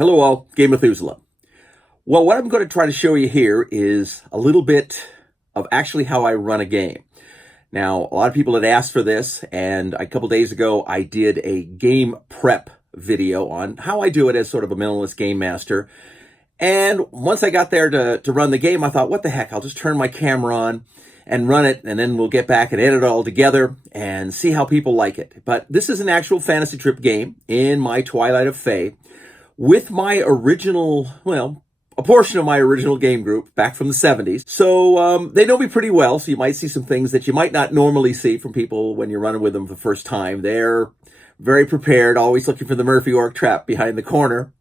Hello all, Game Methuselah. Well, what I'm going to try to show you here is a little bit of actually how I run a game. Now, a lot of people had asked for this, and a couple days ago I did a game prep video on how I do it as sort of a minimalist game master. And once I got there to run the game, I thought, what the heck, I'll just turn my camera on and run it, and then we'll get back and edit it all together and see how people like it. But this is an actual fantasy trip game in my Twilight of Fey with my original, well, a portion of my original game group back from the 70s. So they know me pretty well, so you might see some things that you might not normally see from people when you're running with them for the first time. They're very prepared, always looking for the Murphy orc trap behind the corner.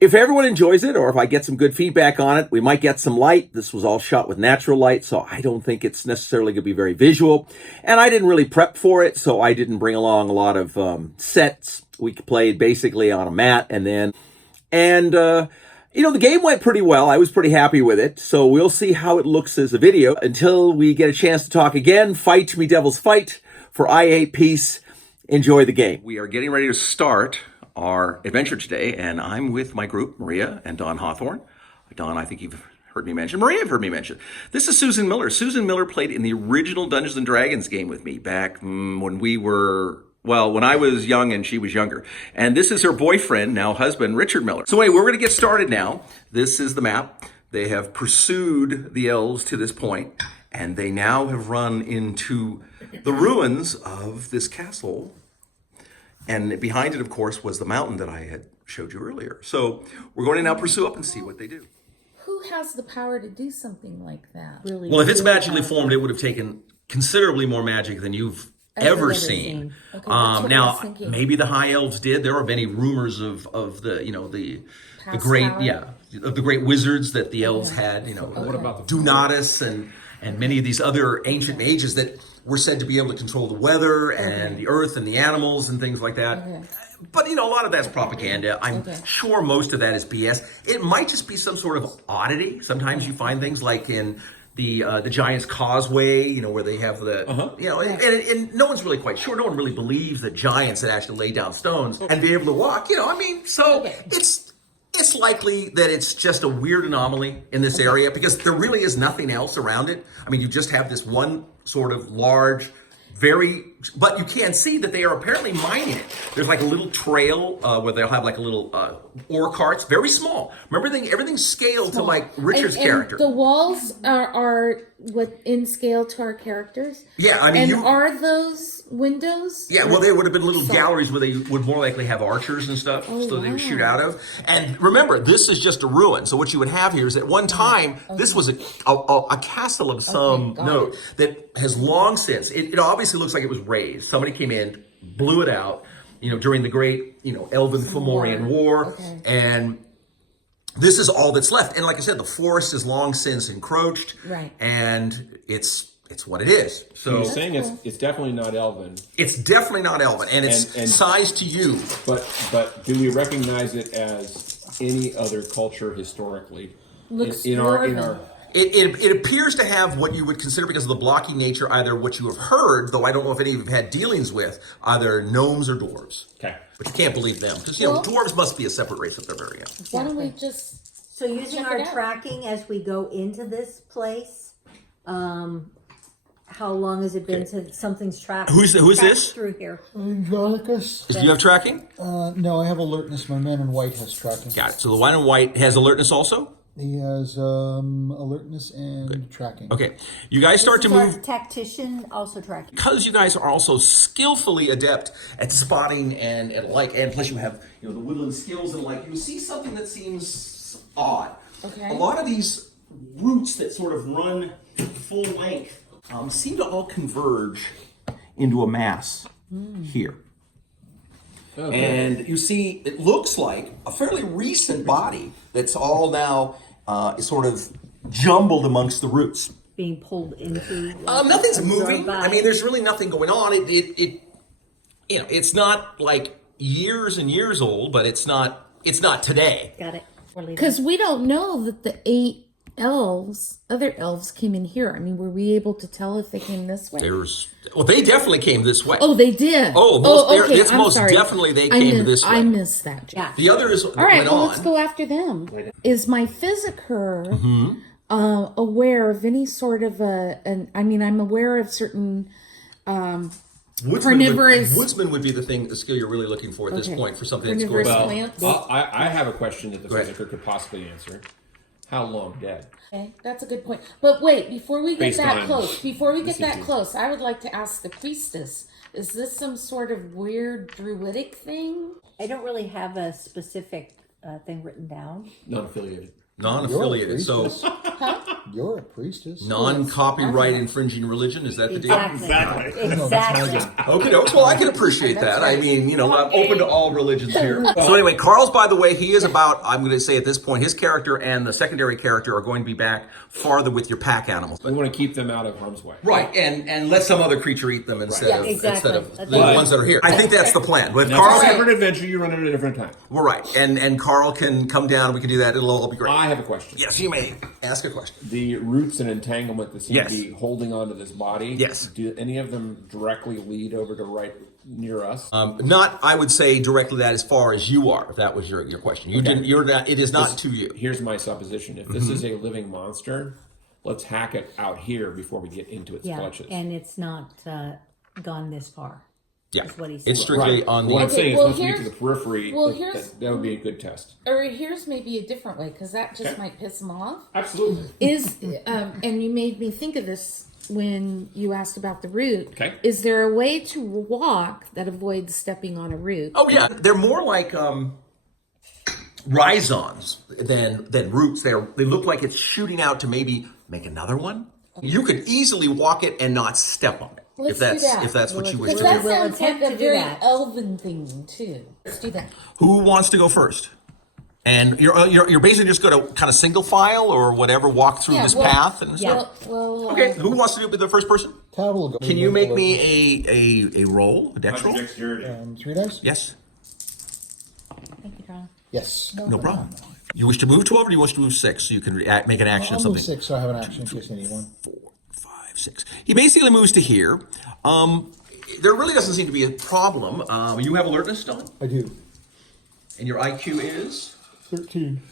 If everyone enjoys it, or if I get some good feedback on it, we might get some light. This was all shot with natural light, so I don't think it's necessarily going to be very visual. And I didn't really prep for it, so I didn't bring along a lot of sets. We played basically on a mat, you know, the game went pretty well. I was pretty happy with it, so we'll see how it looks as a video. Until we get a chance to talk again, fight me devils fight, for I hate peace. Enjoy the game. We are getting ready to start our adventure today, and I'm with my group, Maria and Don Hawthorne. Don, I think you've heard me mention. Maria, you've heard me mention. This is Susan Miller. Susan Miller played in the original Dungeons & Dragons game with me back when we were, well, when I was young and she was younger. And this is her boyfriend, now husband, Richard Miller. So anyway, we're going to get started now. This is the map. They have pursued the elves to this point, and they now have run into the ruins of this castle. And behind it, of course, was the mountain that I had showed you earlier. So we're going to now pursue up and see what they do. Who has the power to do something like that? Really, well, if it's magically formed, it would have taken considerably more magic than you've ever seen. Okay, now, maybe the high elves did. There are many rumors of the, you know, the great, of the great wizards that the elves had, you know, what about the Dunatus and many of these other ancient mages that were said to be able to control the weather and the earth and the animals and things like that. But, you know, a lot of that's propaganda. I'm sure most of that is BS. It might just be some sort of oddity. Sometimes you find things like in the Giant's Causeway, you know, where they have the, you know, and no one's really quite sure. No one really believes that giants had actually laid down stones and be able to walk, you know, I mean, so it's likely that it's just a weird anomaly in this area because there really is nothing else around it. I mean, you just have this one sort of large, but you can see that they are apparently mining it. There's like a little trail where they'll have like a little ore carts, very small. Remember, everything's scaled to like Richard's character. The walls are in scale to our characters. Yeah, I mean, are those windows? Yeah, well, they would have been little galleries where they would more likely have archers and stuff, so they would shoot out of. And remember, this is just a ruin. So what you would have here is at one time, this was a castle of some note that has long since, it obviously looks like it was razed. Somebody came in, blew it out, you know, during the great, you know, Elven Fomorian War. And this is all that's left. And like I said, the forest is long since encroached. Right. And it's what it is. So you're saying it's definitely not Elven. It's definitely not Elven, and it's size to you. But do we recognize it as any other culture historically? Looks in our It appears to have what you would consider, because of the blocky nature, either what you have heard, though I don't know if any of you have had dealings with, either gnomes or dwarves. Okay. But you can't believe them, because, you know, dwarves must be a separate race of their very own. Why don't we just... So using our tracking as we go into this place, how long has it been since something's tracked? Who's this? Through here. Andronicus? Do you have tracking? No, I have alertness. My man in white has tracking. Got it. So the one in white has alertness also? He has alertness and tracking. Okay. You guys start to move. Tactician also tracking. Because you guys are also skillfully adept at spotting and plus you have, you know, the woodland skills and you see something that seems odd. Okay. A lot of these roots that sort of run full length seem to all converge into a mass here. Okay. And you see, it looks like a fairly recent body that's all now is sort of jumbled amongst the roots. Being pulled into. Nothing's moving. I mean, there's really nothing going on. It you know, it's not like years and years old, but it's not today. Got it. Because we don't know that the 8 other elves came in here. I mean, were we able to tell if they came this way? They definitely came this way. Oh, they did. Okay. It's I'm most sorry. definitely they came this way. I missed that. Yeah. The others All right, went well, on. let's go after them. Is my physiker Mm-hmm. aware of any sort of I'm aware of certain Woodsman would be the skill you're really looking for at this Okay. point for something that's going Carnivorous on. plants? I have a question that the Go ahead. physiker could possibly answer. How long dead? Okay, that's a good point. But wait, before we get Based that on close, close, I would like to ask the priestess, is this some sort of weird druidic thing? I don't really have a specific thing written down. Non-affiliated. Non-affiliated, so You're a priestess. non-copyright infringing religion, is that the deal? Exactly. Okay, well, I can appreciate that. I mean, I'm open to all religions here. So anyway, Carl's, by the way, he is about, I'm going to say at this point, his character and the secondary character are going to be back farther with your pack animals. We want to keep them out of harm's way. Right, and let some other creature eat them instead Yeah, of exactly. the ones that are here. I think that's the plan. With That's Carl, a separate adventure. You run it at a different time. we're right, and Carl can come down. We can do that. It'll all be great. I have a question. Yes, you may ask a question. The roots and entanglement that seem Yes. to be holding onto this body. Yes. Do any of them directly lead over to right near us? Not, I would say, directly that as far as you are. If that was your question, you didn't. You're not. It is not to you. Here's my supposition. If this is a living monster, let's hack it out here before we get into its Yeah, clutches. and it's not gone this far. Yeah, Is what he said. it's strictly Right. on the. What I'm Okay, saying is well, once we get to the here's- periphery, well, that, here's- that would be a good test. Or here's maybe a different way, because that just might piss them off. Absolutely. Is and you made me think of this when you asked about the root. Okay. Is there a way to walk that avoids stepping on a root? Oh yeah, they're more like rhizons than roots. They look like it's shooting out to maybe make another one. You could easily walk it and not step on it. Let's if do that. that's what you wish Because to that do. We'll sounds attempt like a to do very that. elven thing too. Let's do that. Who wants to go first? And you're basically just going to kind of single file or whatever, walk through this path. And yeah. Well, Okay, who wants to do the first person? Tad will go. Can you make me a roll, a dex roll? 3 dice? Yes. Thank you, Carl. Yes. No problem. You wish to move 12 or do you wish to move 6 so you can make an action I'll of move something? 6 so I have an action in case I need one. 4, 5, 6. He basically moves to here. There really doesn't seem to be a problem. You have alertness, Don? I do. And your IQ is? 13.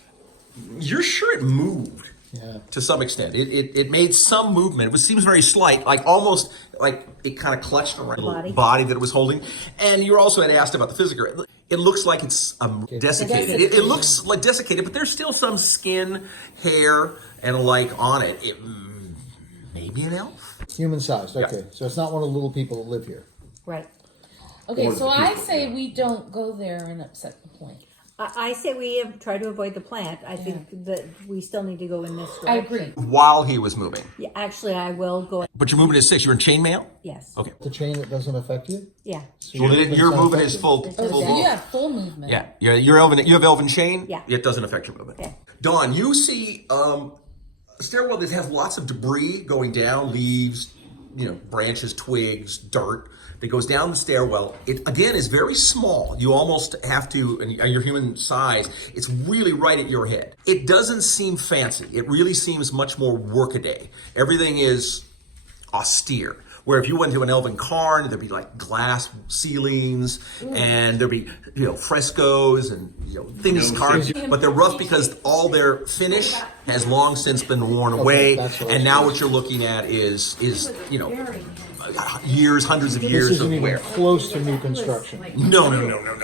You're sure it moved Yeah. to some extent. It made some movement. It seems very slight, like almost like it kind of clutched around the body that it was holding. And you also had asked about the physical. It looks like it's desiccated. It looks like desiccated, but there's still some skin, hair, and like on it. It maybe an elf? Human sized. Okay. So it's not one of the little people that live here. Right. Okay, Or so the I people, say yeah. we don't go there and upset the point. I say we try to avoid the plant. I think that we still need to go in this direction. I agree. While he was moving. Yeah, actually, I will go. But your movement is 6. You're in chainmail? Yes. Okay. The chain that doesn't affect you? Yeah. So Well, movement's your not movement is affected? full. Oh, so you have full movement. Yeah, you're elven. You have elven chain. Yeah. It doesn't affect your movement. Okay. Dawn, you see a stairwell that has lots of debris going down, leaves, branches, twigs, dirt. That goes down the stairwell. It again is very small. You almost have to, and your human size, it's really right at your head. It doesn't seem fancy. It really seems much more workaday. Everything is austere. Where if you went to an elven cairn, there'd be like glass ceilings, and there'd be frescoes and things carved, but they're rough because all their finish has long since been worn away, that's what and now what you're looking at is years, hundreds of This years isn't of even wear. close to new construction. No.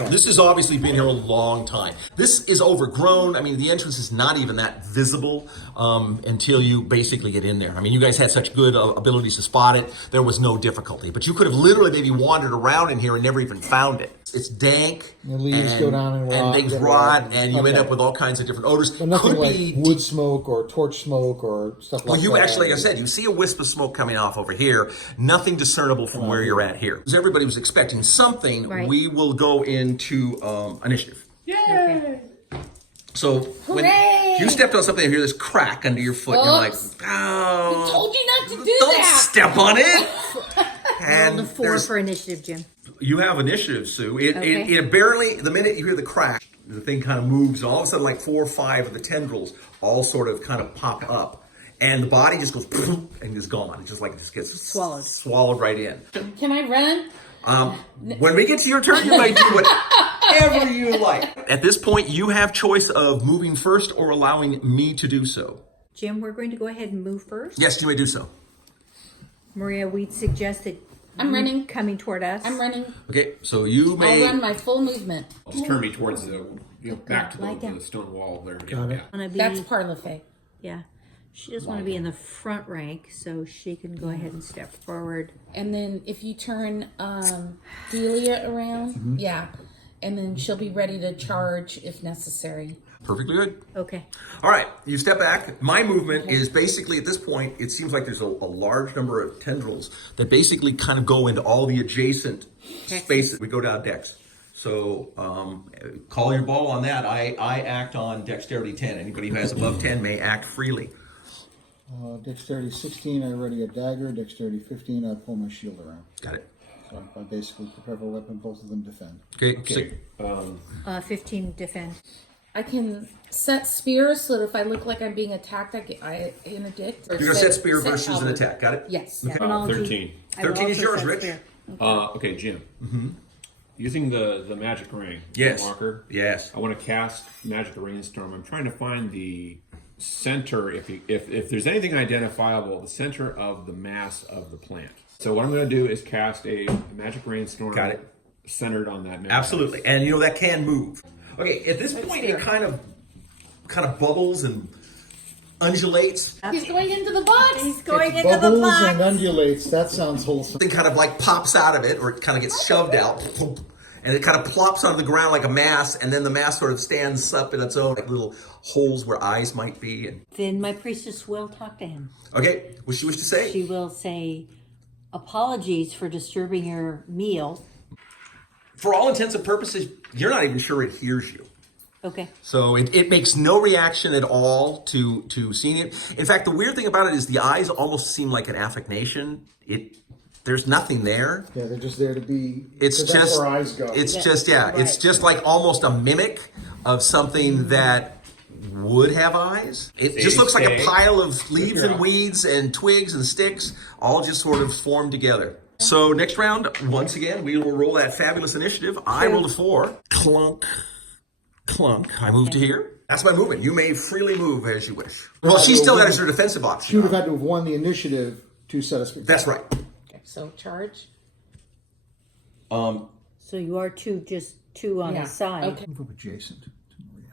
This has obviously been here a long time. This is overgrown. I mean, the entrance is not even that visible until you basically get in there. I mean, you guys had such good abilities to spot it. There was no difficulty. But you could have literally maybe wandered around in here and never even found it. It's dank. The leaves go down and rot, things get rot, rot. and you end Okay. up with all kinds of different odors. But nothing Could like be wood smoke or torch smoke or stuff like that. well, you actually, like I said, you see a wisp of smoke coming off over here. Nothing discernible from where you're at here. Because everybody was expecting something. Right. We will go into initiative. Okay. So when Hooray! you stepped on something and you hear this crack under your foot, and you're like, Oops. oh, Told you not to do don't that. step on it. And The 4 there's- for initiative, Jim. you have initiative, Sue. Okay. It barely, the minute you hear the crack, the thing kind of moves, and all of a sudden, like 4 or 5 of the tendrils all sort of kind of pop up, and the body just goes and is gone. It just gets swallowed right in. Can I run? When we get to your turn, you might do whatever you like. At this point, you have choice of moving first or allowing me to do so. Jim, we're going to go ahead and move first. Yes, you may do so. Maria, we'd suggest that I'm running. coming toward us. I'm running. Okay, so you I'll may. run my full movement. Just turn me towards the, back to Lie the down. stone wall there. Got it. Wanna be, That's Parlefay. yeah. She just want to be in the front rank, so she can go ahead and step forward. And then if you turn Delia around, yeah. And then she'll be ready to charge if necessary. Perfectly good. Okay. All right, you step back. My movement is basically, at this point, it seems like there's a large number of tendrils that basically kind of go into all the adjacent spaces. We go down decks. So call your ball on that. I act on dexterity 10. Anybody who has above 10 may act freely. Dexterity 16, I ready a dagger. Dexterity 15, I pull my shield around. Got it. So I basically prepare for a weapon, both of them defend. Okay. 15 defend. I can set spear so that if I look like I'm being attacked, I interdict. You're going to set spear versus an attack. Got it? Yes. 13. 13 is yours, Rich. Okay, Jim. Using the magic ring. Yes. Walker. Yes. I want to cast magic rainstorm. I'm trying to find the center, if there's anything identifiable, the center of the mass of the plant. So what I'm going to do is cast a magic rainstorm. Got it. Centered on that mass. Absolutely. And that can move. Okay, at this point it kind of bubbles and undulates. He's going into the box. He's going into the Bubbles box. and undulates. That sounds wholesome. Something kind of like pops out of it, or it kind of gets shoved out. And it kind of plops onto the ground like a mass, and then the mass sort of stands up in its own, like little holes where eyes might be. And... Then my priestess will talk to him. Okay, what she wish to say? She will say, apologies for disturbing your meal. For all intents and purposes, you're not even sure it hears you. Okay. So it makes no reaction at all to seeing it. In fact, the weird thing about it is the eyes almost seem like an affectation. There's nothing there. Yeah, they're just there to be. It's 'cause just, that's where eyes go. it's Yeah. just, yeah, it's Right. just like almost a mimic of something that would have eyes. It just looks like a pile of leaves and weeds and twigs and sticks, all just sort of formed together. So next round, once again, we will roll that fabulous initiative. I rolled a 4. Clunk, clunk. I move to here. That's my movement. You may freely move as you wish. Well, she still has her defensive She option. would have had to have won the initiative to set us. That's right. Okay, so charge. So you are just two on Yeah. the side. Okay. Move up adjacent to Maria.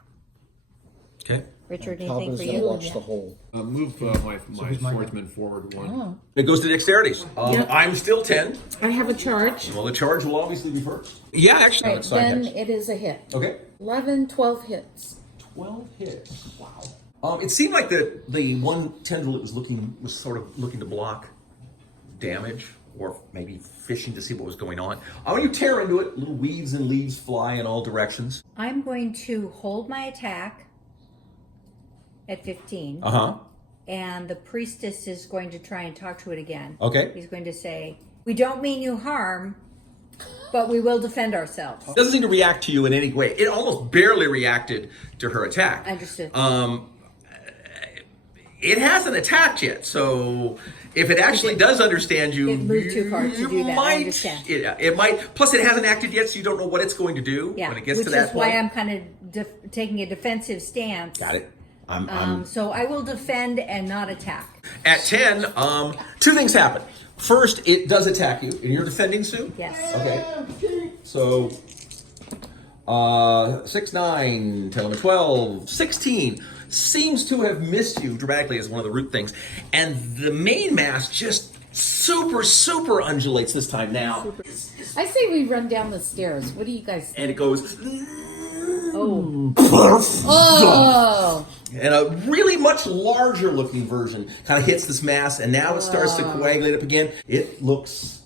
Okay. Richard, Talbot anything is for going to you? watch the hole. Move my who's my swordsman forward 1. It goes to dexterities. I'm still 10. I have a charge. Well, the charge will obviously be first. Yeah, actually. Right, then it is a hit. Okay. 11, 12 hits. 12 hits. Wow. It seemed like the one tendril that was sort of looking to block damage, or maybe fishing to see what was going on. When you tear into it, little weeds and leaves fly in all directions. I'm going to hold my attack at 15. And the priestess is going to try and talk to it again. Okay. He's going to say, we don't mean you harm, but we will defend ourselves. It doesn't seem to react to you in any way. It almost barely reacted to her attack. Understood. It hasn't attacked yet, so if it actually does understand you, It moved too far to you do that, I might, understand. it might. Plus, it hasn't acted yet, so you don't know what it's going to do Yeah, when it gets which to that is point. why I'm kind of taking a defensive stance. Got it. I'm So I will defend and not attack. at 10. Two things happen. First, it does attack you, and you're defending, Sue. Yes. Okay. So, 6, 9, 10, 11, 12, 16 seems to have missed you dramatically as one of the root things. And the main mass just super undulates this time now. I say we run down the stairs. What do you guys think? And it goes, Oh. Oh. and a really much larger looking version kind of hits this mass, and now it starts to coagulate up again. It looks...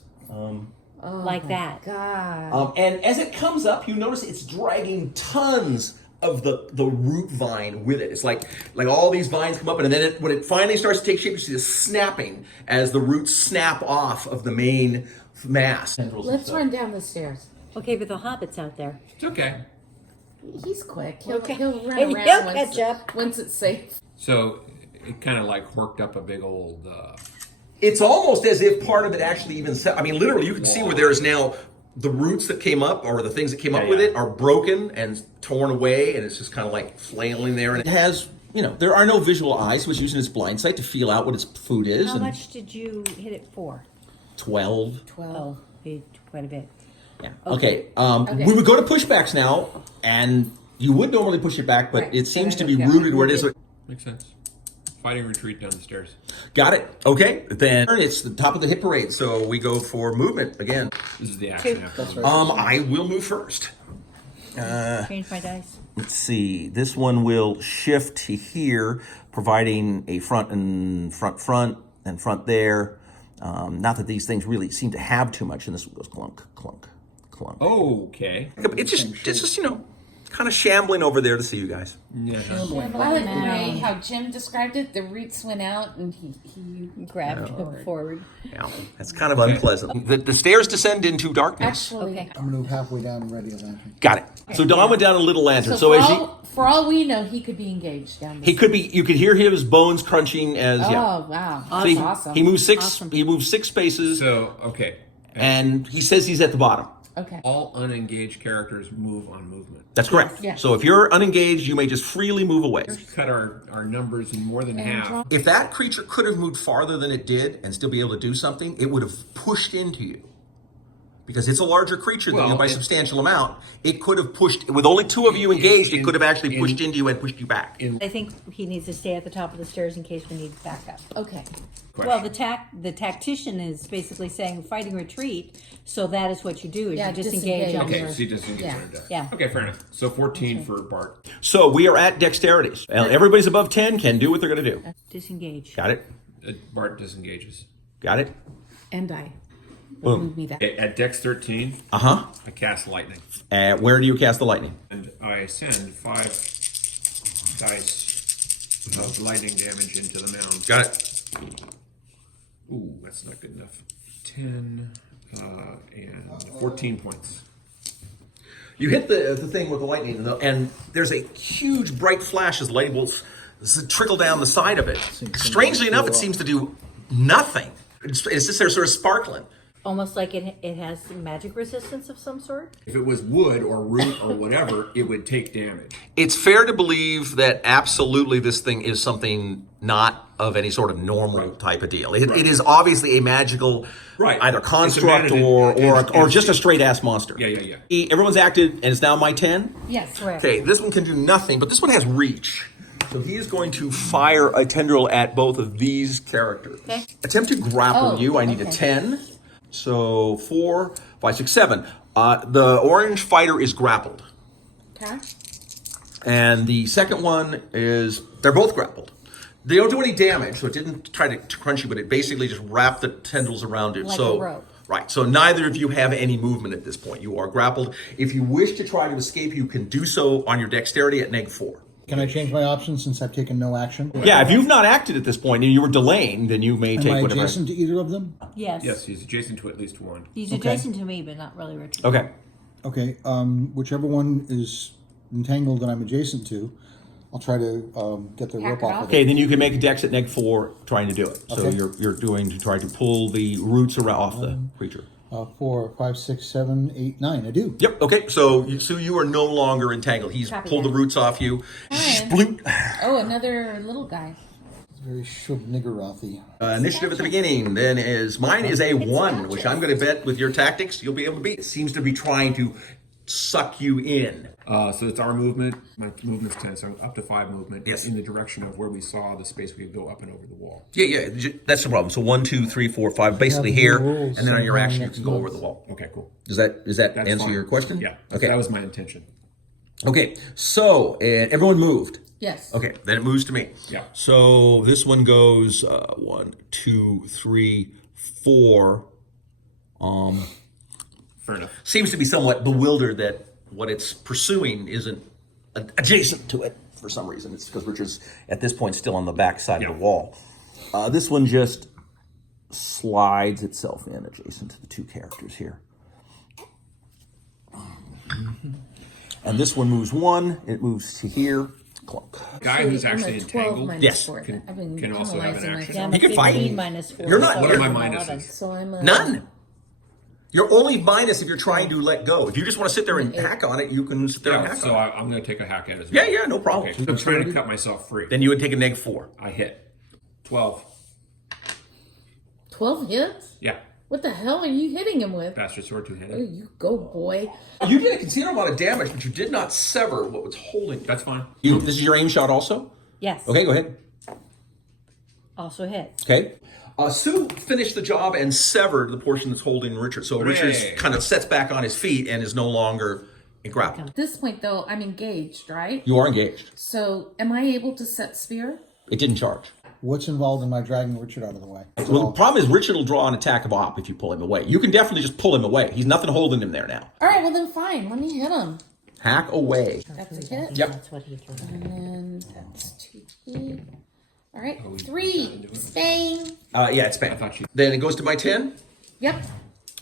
Like that. God. and as it comes up, you notice it's dragging tons of the root vine with it. It's like all these vines come up, and then when it finally starts to take shape, you see this snapping as the roots snap off of the main mass. Let's run down the stairs. Okay, but the hobbit's out there. It's okay. He's quick. He'll Okay. run And around he'll once, catch up. once it's safe. So it kind of like worked up a big old. It's almost as if part of it actually even I mean, literally, you can see where there is now the roots that came up or the things that came up with it are broken and torn away, and it's just kind of like flailing there. And it has, there are no visual eyes, so it's using its blind sight to feel out what its food is. How and much did you hit it for? 12. 12. Oh, quite a bit. Yeah. Okay. We would go to pushbacks now, and you would normally push it back, but Right. it seems to be Yeah. rooted where it is. Makes sense. Fighting retreat down the stairs. Got it. Okay. Then it's the top of the hit parade, so we go for movement again. This is the action Two. after. That's right. I will move first. Change my dice. Let's see. This one will shift to here, providing a front and front and front there. Not that these things really seem to have too much, and this one goes clunk, clunk, clunk. Okay. It's just kind of shambling over there to see you guys. Yeah. I like the way how Jim described it. The roots went out and he Grabbed forward. Yeah, that's kind of unpleasant. The stairs descend into darkness. actually. Okay. I'm gonna move halfway down and ready a lantern. Got it. So Don went down a little lantern. So for, as for all we know, he could be engaged down this. he could be, you could hear his bones crunching as Oh wow, that's See, awesome. He moves six. He moves 6 spaces, So okay. and he says he's at the bottom. Okay. All unengaged characters move on movement. That's correct. Yeah. So if you're unengaged, you may just freely move away. Cut our numbers in more than half. If that creature could have moved farther than it did and still be able to do something, it would have pushed into you. Because it's a larger creature than you by a substantial amount. It could have pushed, with only 2 of you engaged, it could have actually pushed into you and pushed you back. I think he needs to stay at the top of the stairs in case we need backup. Okay. Well, the tactician is basically saying fighting retreat, so that is what you do. Is Yeah, you disengage disengage. on Okay, your. so you just didn't Yeah. get Yeah. Okay, fair enough. So 14 for Bart. So we are at dexterities. Everybody's above 10 can do what they're going to do. Disengage. Got it? Bart disengages. Got it? And I. Boom. Move me that. At Dex 13, Uh-huh. I cast lightning. Where do you cast the lightning? And I send 5 dice of lightning damage into the mound. Got it. Ooh, that's not good enough. 10 and 14 points. You hit the thing with the lightning, and there's a huge bright flash as lightning bolts trickle down the side of it. Strangely enough, it seems to do nothing. It's just there sort of sparkling. Almost like it has some magic resistance of some sort. If it was wood or root or whatever, it would take damage. It's fair to believe that absolutely this thing is something not of any sort of normal type of deal. It is obviously a magical either construct It's a or just a straight ass monster. Yeah. Everyone's acted, and it's now my 10. Yes. Correct. Okay, this one can do nothing, but this one has reach. So he is going to fire a tendril at both of these characters. Okay. Attempt to grapple you. I need a 10. So 4, 5, 6, 7. The orange fighter is grappled. Okay. And the second one is, they're both grappled. They don't do any damage, so it didn't try to crunch you, but it basically just wrapped the tendrils around you. Like so, a rope. Right, so neither of you have any movement at this point. You are grappled. If you wish to try to escape, you can do so on your dexterity at -4. Can I change my option since I've taken no action? Yeah, if you've not acted at this point and you were delaying, then you may Am take I whatever. adjacent to either of them? Yes. Yes, he's adjacent to at least one. He's Okay. adjacent to me, but not really Richard. Okay. Okay, whichever one is entangled that I'm adjacent to, I'll try to get the Hack rope it off off. of Okay, it. then you can make a dex at -4 trying to do it. So Okay. you're doing to try to pull the roots around off the creature. 4, 5, 6, 7, 8, 9. I do. Yep. Okay. So you are no longer entangled. He's Copy pulled that. the roots off you. Fine. Sploot. Oh, another little guy. Very Shub-Niggerothi. Initiative at the beginning then is mine is a 1, which I'm going to bet with your tactics you'll be able to beat. It seems to be trying to suck you in. So it's our movement. My movement's 10, so up to 5 movement. Yes. In the direction of where we saw the space we could go up and over the wall. Yeah. That's the problem. So 1, 2, 3, 4, 5, basically Have the here, rules and then on your sometime action you next can go over month. the wall. Okay, cool. Does that That's answer fine. your question? Yeah. Okay. That was my intention. Okay. So everyone moved. Yes. Okay, then it moves to me. Yeah. So this one goes 1, 2, 3, 4. Fair enough. Seems to be somewhat bewildered that what it's pursuing isn't adjacent to it for some reason. It's because Richard's at this point still on the back side of the wall. This one just slides itself in adjacent to the 2 characters here. And this one moves 1. It moves to here. Clunk. Guy who's I'm actually a 12 entangled. minus Yes. 4. I've been can also have an analyzing action. myself. He can fight. 15 minus 4. You're not- so What are my I'm minuses? 11. So I'm a, None. You're only minus if you're trying to let go. If you just want to sit there and hack on it, you can sit there and Yeah, hack so on it. I'm going to take a hack at it as Yeah, well. yeah, no problem. Okay, I'm trying to cut myself free. Then you would take a -4. I hit 12. 12 hits? Yeah, What the hell are you hitting him with? bastard sword Oh, two-handed. you go, boy. You did a considerable amount of damage, but you did not sever what was holding. That's fine. This is your aim shot also? Yes. Okay, go ahead. Also hit. Okay. Sue finished the job and severed the portion that's holding Richard. So Richard kind of sets back on his feet and is no longer grappled. At this point, though, I'm engaged, right? You are engaged. So am I able to set spear? It didn't charge. What's involved in my dragging Richard out of the way? Well, the problem is Richard will draw an attack of op if you pull him away. You can definitely just pull him away. He's nothing holding him there now. All right, well, then fine. Let me hit him. Hack away. That's a hit. Yep. That's what he threw. And then that's 2 All right, 3. Spain. Yeah, it's bad. thought you- Then it goes to my 10. Yep.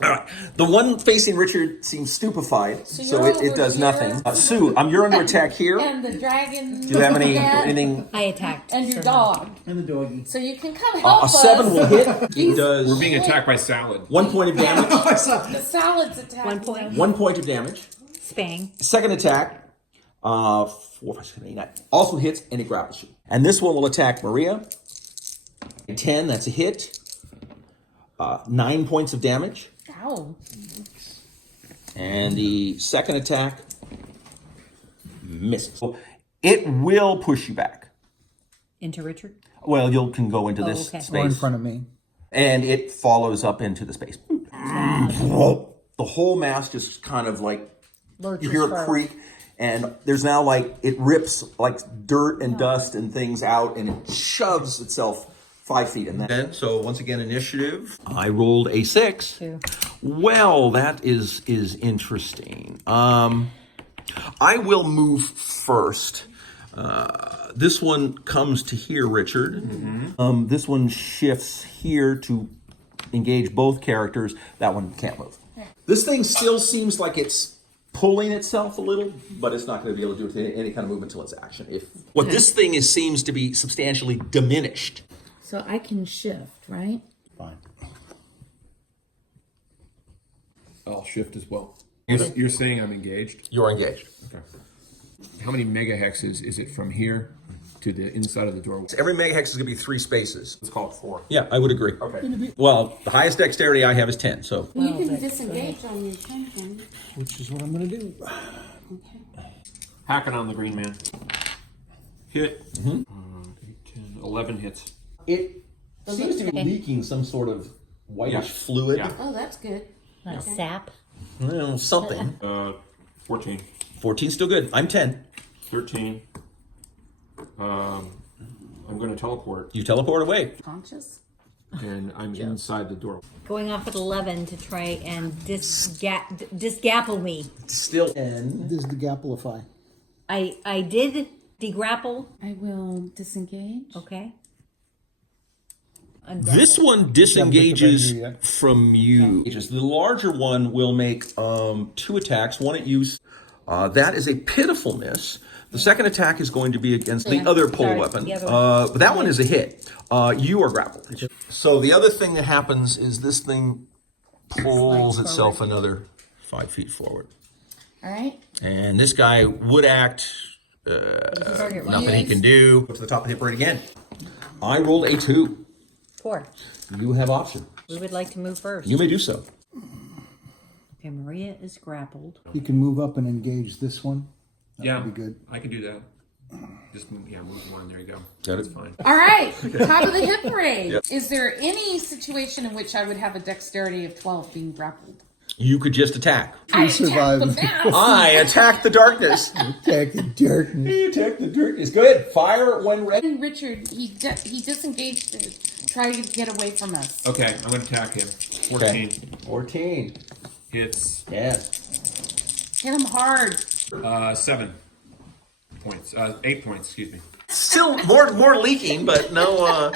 All right. The one facing Richard seems stupified, so you're it over does here. nothing. Sue, you're under attack here. And the dragon. Do you have cat, anything? I attacked. And your so- dog. And the doggy. So you can come help A us. 7 will hit. It does We're being attacked by salad. 1 point of damage. The salad's attack. 1 point. 1 point of damage. Spang. Second attack, 4, 5, 6, 7, 8, 9. Also hits and it grapples you. And this one will attack Maria. 10, that's a hit. 9 points of damage. Ow. And the second attack misses. So it will push you back. Into Richard. Well, you can go into this okay. Or in space. front of me. And it follows up into the space. The whole mass just kind of like, Lurches you hear it forward. creak. And there's now like, it rips like dirt and dust and things out and it shoves itself 5 feet. And then, so once again, initiative. I rolled a 6. 2. Well, that is interesting. I will move first. This one comes to here, Richard. This one shifts here to engage both characters. That one can't move. This thing still seems like it's pulling itself a little, but it's not going to be able to do any kind of movement until its action. If what this thing is seems to be substantially diminished. So I can shift, right? Fine. I'll shift as well. You're saying I'm engaged? You're engaged. Okay. How many megahexes is it from here to the inside of the door? Every megahex is going to be 3 spaces. Let's call it 4. Yeah, I would agree. Okay. Well, the highest dexterity I have is 10, so. You can disengage on your turn. Which is what I'm going to do. Hacking on the green man. Hit. 8, 10, 11 hits. It seems to be leaking some sort of whitish fluid. Yeah. Oh, that's good. Not sap. Well, something. 14. 14 still good. I'm 10. 13. I'm going to teleport, You teleport away. Conscious? and I'm inside the door. Going off at 11 to try and disgapple me. Still 10. This is the Gapplify. I did degrapple. I will disengage. Okay. This one disengages Haven't hit the from you. The larger one will make 2 attacks. One at you. That is a pitiful miss. The second attack is going to be against the other pole Sorry, weapon. the other one. But that one is a hit. You are grappled. So the other thing that happens is this thing pulls itself another 5 feet forward. All right. And this guy would act. Target one. Nothing he can do. Go to the top of the hit parade again. I rolled a 2. 4. You have option. We would like to move first. You may do so. Okay, Maria is grappled. You can move up and engage this one. Yeah, would be good. I can do that. Just move 1. There you go. Got it? That's fine. All right. Top of the hit parade. Yep. Is there any situation in which I would have a dexterity of 12 being grappled? You could just attack. I survive. attack the mass. I attack the darkness. Attack the darkness. You attack the darkness. Go ahead. Fire when ready. And Richard, he disengaged to try to get away from us. Okay, I'm going to attack him. 14 14. hits. Yes. Hit him hard. 7 points. 8 points, excuse me. Still more leaking, but no.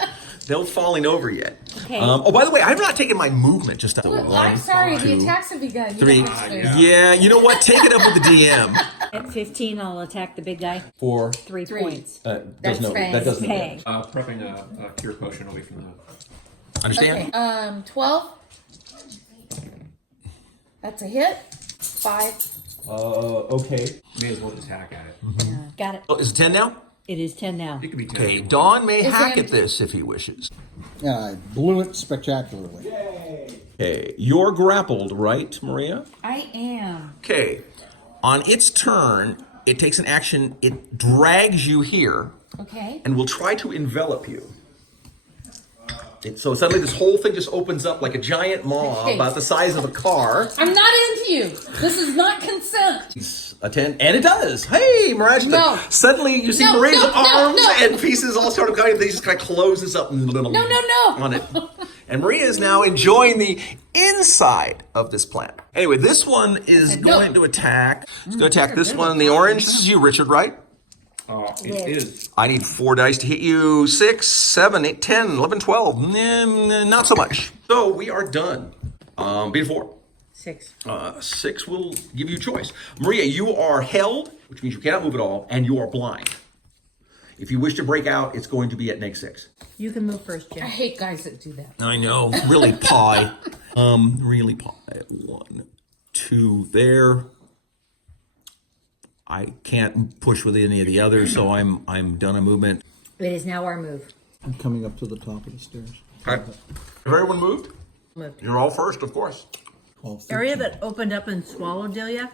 no falling over yet. Okay. Oh, by the way, I've not taken my movement. Just I'm sorry, the two, attacks have begun. You 3. don't have to- Yeah, you know what? Take it up with the DM. At 15, I'll attack the big guy. For 3 Three. points. that doesn't. Okay. Prepping a cure potion away from the. Understand? Okay. 12. That's a hit. 5. Okay. May as well just hack at it. Got it. Oh, is it 10 now? It is 10 now. It could be 10. Okay, Dawn may Is hack it- at this if he wishes. Yeah, I blew it spectacularly. Okay, you're grappled, right, Maria? I am. Okay, on its turn, it takes an action. It drags you here Okay. and will try to envelop you. So suddenly this whole thing just opens up like a giant maw Okay. about the size of a car. I'm not into you. This is not consent. A 10, and it does. Hey, Mirage. No. Suddenly you see No, Maria's no, arms no. and pieces all sort of kind of, they just kind of closes up No. on it. And Maria is now enjoying the inside of this plant. Anyway, this one is going to attack. It's going to attack this one, the orange. This is you, Richard, right? It is. I need 4 dice to hit you. 6, 7, 8, 10, 11, 12. Not so much. So we are done. Beat a 4. 6. 6 will give you a choice. Maria, you are held, which means you cannot move at all, and you are blind. If you wish to break out, it's going to be at -6. You can move first, I Jim. hate guys that do that. I know, really pie. Really pie. 1, 2 there. I can't push with any of the others, so I'm done a movement. It is now our move. I'm coming up to the top of the stairs. Okay. Have everyone moved? Moved. You're all first, of course. 12, Area 13. that opened up and swallowed Delia?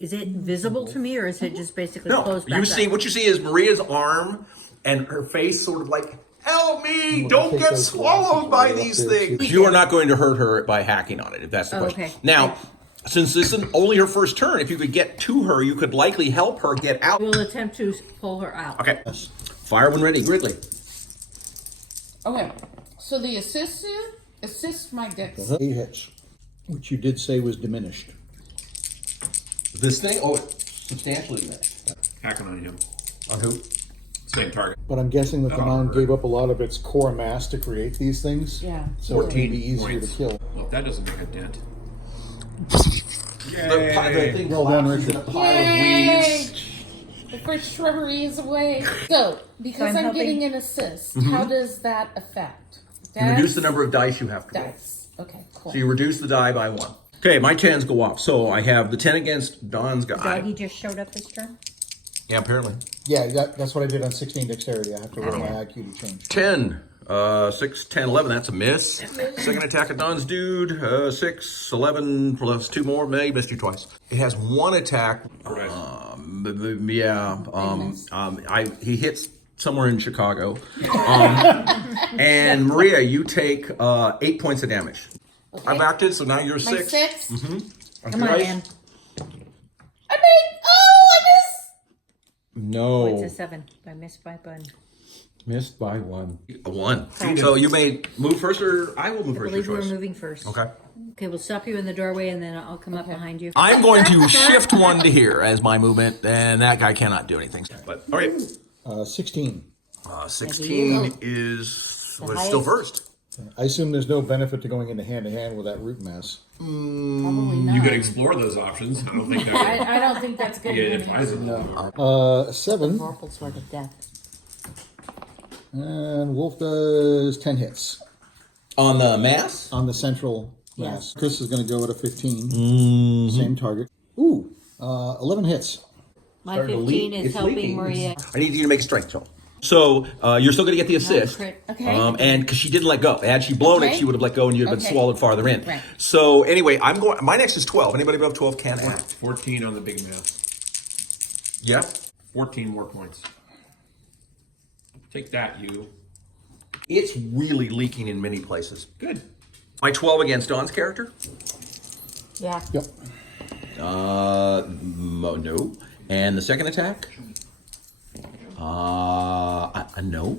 Is it visible to me, or is it just basically No, closed back you up? see what you see is Maria's arm and her face, sort of like, "Help me! to Don't take get those swallowed glasses by right up these there, things." too. You are not going to hurt her by hacking on it, if that's the Oh, question. okay. Now, since this is only her first turn, if you could get to her, you could likely help her get out. We'll attempt to pull her out. Okay. Fire when ready, Gridley. Okay. So the assist my dex. 8 hits, which you did say was diminished. This thing? Oh, it's substantially diminished. Hacking on him. On who? Same target. But I'm guessing that the mound gave up a lot of its core mass to create these things. Yeah. So it may 14 be easier points. to kill. Well, if that doesn't make a dent. The thing Well done, collapses in a Richard. pile of Yay! weeds. The first shrubbery is away. So, because I'm I'm helping. getting an assist, how does that affect? You reduce the number of dice you have to roll. dice. Okay, cool. So you reduce the die by 1. Okay, my 10s go off. So I have the 10 against Don's guy. Doggy just showed up this turn. Yeah, apparently. Yeah, that's what I did on 16 dexterity. I have to roll my IQ to change. 10, 6, 10, 11. That's a miss. Second attack at Don's dude. 6, 11 plus 2 more. He missed you twice. It has 1 attack. Right. He hits somewhere in Chicago. And Maria, you take 8 points of damage. Okay. I've acted, so now you're My 6. 6. Come on, man. I made. Oh, I missed. No. Oh, it's a 7. I missed by 1. Missed by 1. A 1. So you may move first, or I will move I first. believe Your we're choice. moving first. Okay. Okay, we'll stop you in the doorway, and then I'll come up behind you. I'm going to shift 1 to here as my movement, and that guy cannot do anything. But all right, 16. 16 is was still first. I assume there's no benefit to going into hand-to-hand with that root mass. Probably not. You could explore those options. I don't think that I don't think that's good. would be money. advisable. 7, Vorpal Sword of Death. and Wolf does 10 hits On the mass? on the central mass. Chris is going to go at a 15. Mm-hmm. Same target. Ooh, 11 hits. My Starting to 15 leak. is It's helping leaking. Maria. I need you to make a strength roll. So you're still going to get the assist. Crit. Okay. And because she didn't let go. Had she blown it, Okay. she would have let go and you'd have been Okay. swallowed farther in. Right. So anyway, I'm going. My next is 12. Anybody above 12 can act. 14 on the big mass. Yeah. 14 more points. Take that, you. It's really leaking in many places. Good. My 12 against Dawn's character? Yeah. Yep. No. And the second attack? No.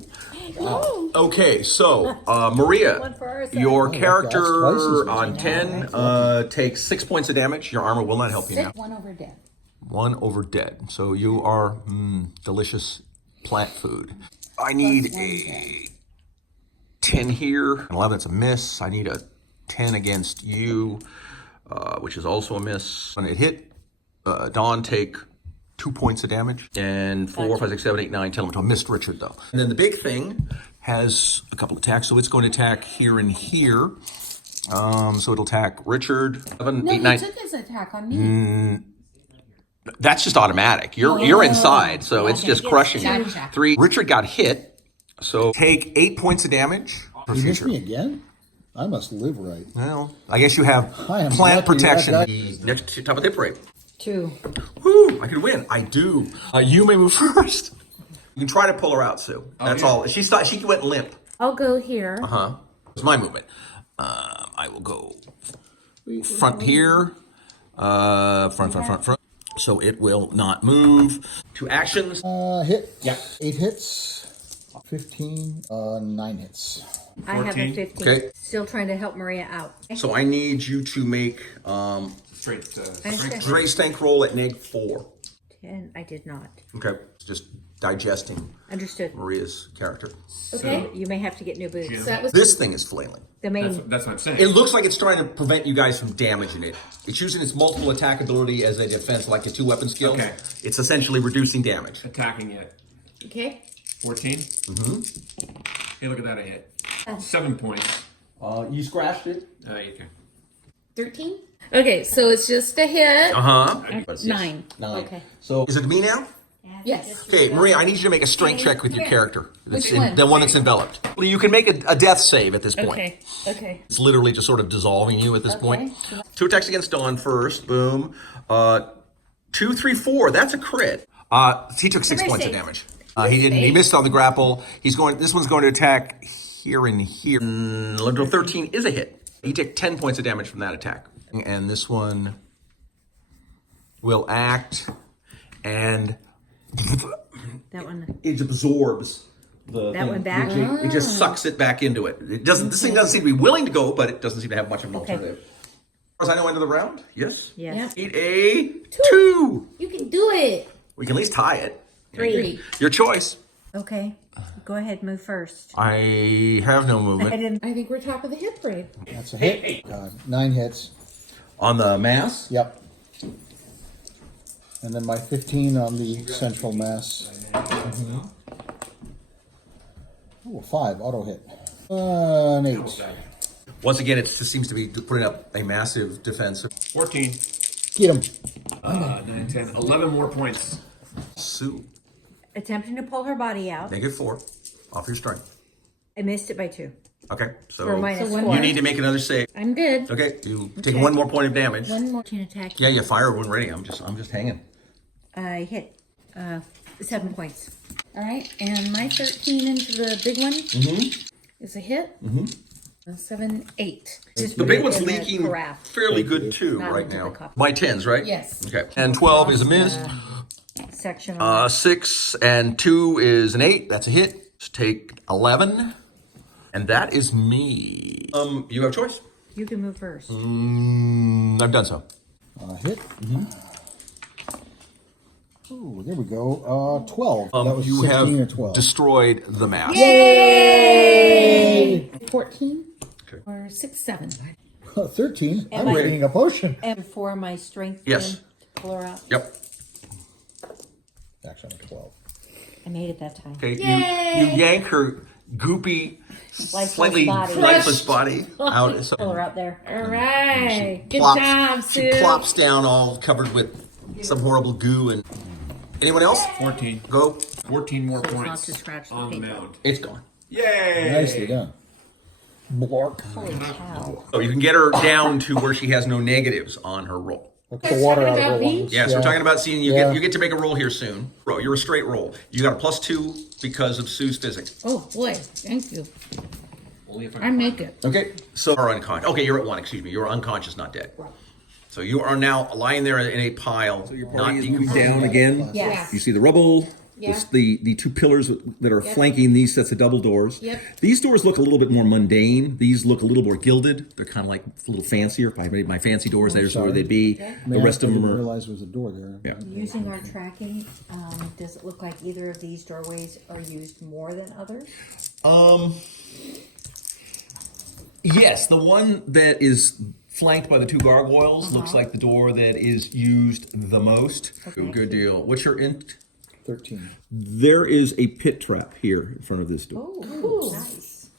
Okay, so Maria, One for our side. your that's twice character as on much. 10 takes 6 points of damage. Your armor will not help you now. 1 over dead. 1 over dead. So you are delicious plant food. I need 10 here. An 11, it's a miss. I need a 10 against you, which is also a miss. When it hit, Dawn take 2 points of damage. And 4, 5, 6, 7, 8, 9, 10, 11, 12. Missed Richard, though. And then the big thing has a couple attacks. So it's going to attack here and here. So it'll attack Richard. 7, No, 8, he 9. took his attack on me. That's just automatic. You're inside, so it's just crushing you. Gotcha. 3. Richard got hit, so take 8 points of damage. You missed me again? I must live right. Well, I guess you have I am plant lucky protection. that Next to top of the hip rate. 2. Woo! I could win. I do. You may move first. You can try to pull her out, Sue. That's all. She went limp. I'll go here. It's my movement. I will go front here. Front. So it will not move. 2 actions. Hit. Yeah. 8 hits. 15. 9 hits. I have a 14. 15. Okay. Still trying to help Maria out. So I need you to make Strength. strength roll at -4. 10. I did not. Okay. It's just digesting Understood. Maria's character. Okay. You may have to get new boots. So that was This thing is flailing. The main. That's what I'm saying. It looks like it's trying to prevent you guys from damaging it. It's using its multiple attack ability as a defense, like a 2-weapon skill. Okay. It's essentially reducing damage. Attacking it. okay. 14. Hey, look at that, I hit. 7 points. You scratched it? Okay. 13. Okay, so it's just a hit. 9. 9. Okay. So is it me now? Yes. Okay, Maria, I need you to make a strength check with your character. Which one? The one that's enveloped. Well, you can make a death save at this point. Okay. Okay. It's literally just sort of dissolving you at this point. 2 attacks against Dawn first. Boom. 2, 3, 4. That's a crit. He took 6 points of damage. He didn't. He missed on the grapple. This one's going to attack here and here. Level 13 is a hit. He took 10 points of damage from that attack. And this one will act and That one. it absorbs the That one back? It just sucks it back into it. It doesn't. This thing doesn't seem to be willing to go, but it doesn't seem to have much of an alternative. As far as I know, end of the round. Yes. Yes. Need a 2. You can do it. We can at least tie it. 3. Your choice. Okay. Go ahead. Move first. I have no I movement didn't. I think we're top of the hit parade. That's a hit. 9 hits. on the mass. Yep. And then my 15 on the central mass. Oh, 5 auto hit. An 8. Once again, it just seems to be putting up a massive defense. 14. Get him. 9, 10, 11 more points. Sue, Attempting to pull her body out. -4 off your strength. I missed it by 2. Okay, so For minus So one 4. you need to make another save. I'm good. Okay, you take 1 more point of damage. One more. Attack. Yeah, you fire when ready. I'm just hanging. I hit 7 points. All right, and my 13 into the big one is a hit. 7, 8. Just The put big it one's in the leaking carafe. fairly good too Not right into now. the cup. My 10s, right? Yes. Okay. And 12 is a miss. Section on 6 and 2 is an 8. That's a hit. Just take 11. And that is me. You have a choice. You can move first. I've done so. Hit. Oh, there we go. 12. That was You 16 or have 12. destroyed the map. 14 Okay. or 6, 7. 13. I'm I- reading a potion. And for my strength. Yes. to pull her out. Yep. Actually, I'm 12. I made it that time. Okay. You yank her goopy, Lifeless slightly body. lifeless body out. So Pull her out there. All right. Good plops- job, She Sue. plops down all covered with some horrible goo. And anyone else? 14. Go. 14 more not points to scratch the on the paper. mound. It's gone. Yay! Nicely done. Blark. Holy cow. So you can get her down to where she has no negatives on her roll. Look at the water out of Talking her about me? lungs. Yes, we're talking about seeing you Yeah. get to make a roll here soon. Bro, you're a straight roll. You got a +2 because of Sue's physics. Oh, boy. Thank you. Only if I make it. Okay, so are unconscious. Okay, you're at 1. Excuse me. You're unconscious, not dead. So you are now lying there in a pile. So your Party is moved down again. Yes. You see the rubble, Yeah. the 2 pillars that are flanking these sets of double doors. Yep. These doors look a little bit more mundane. These look a little more gilded. They're kind of like a little fancier. If I made my fancy doors, there's where they'd be. The rest of them I didn't are. realize there was a door there. Yeah. Using our tracking, does it look like either of these doorways are used more than others? Yes, the one that is flanked by the 2 gargoyles looks like the door that is used the most. Good deal. What's your int? 13. There is a pit trap here in front of this door. Oh, cool. Nice.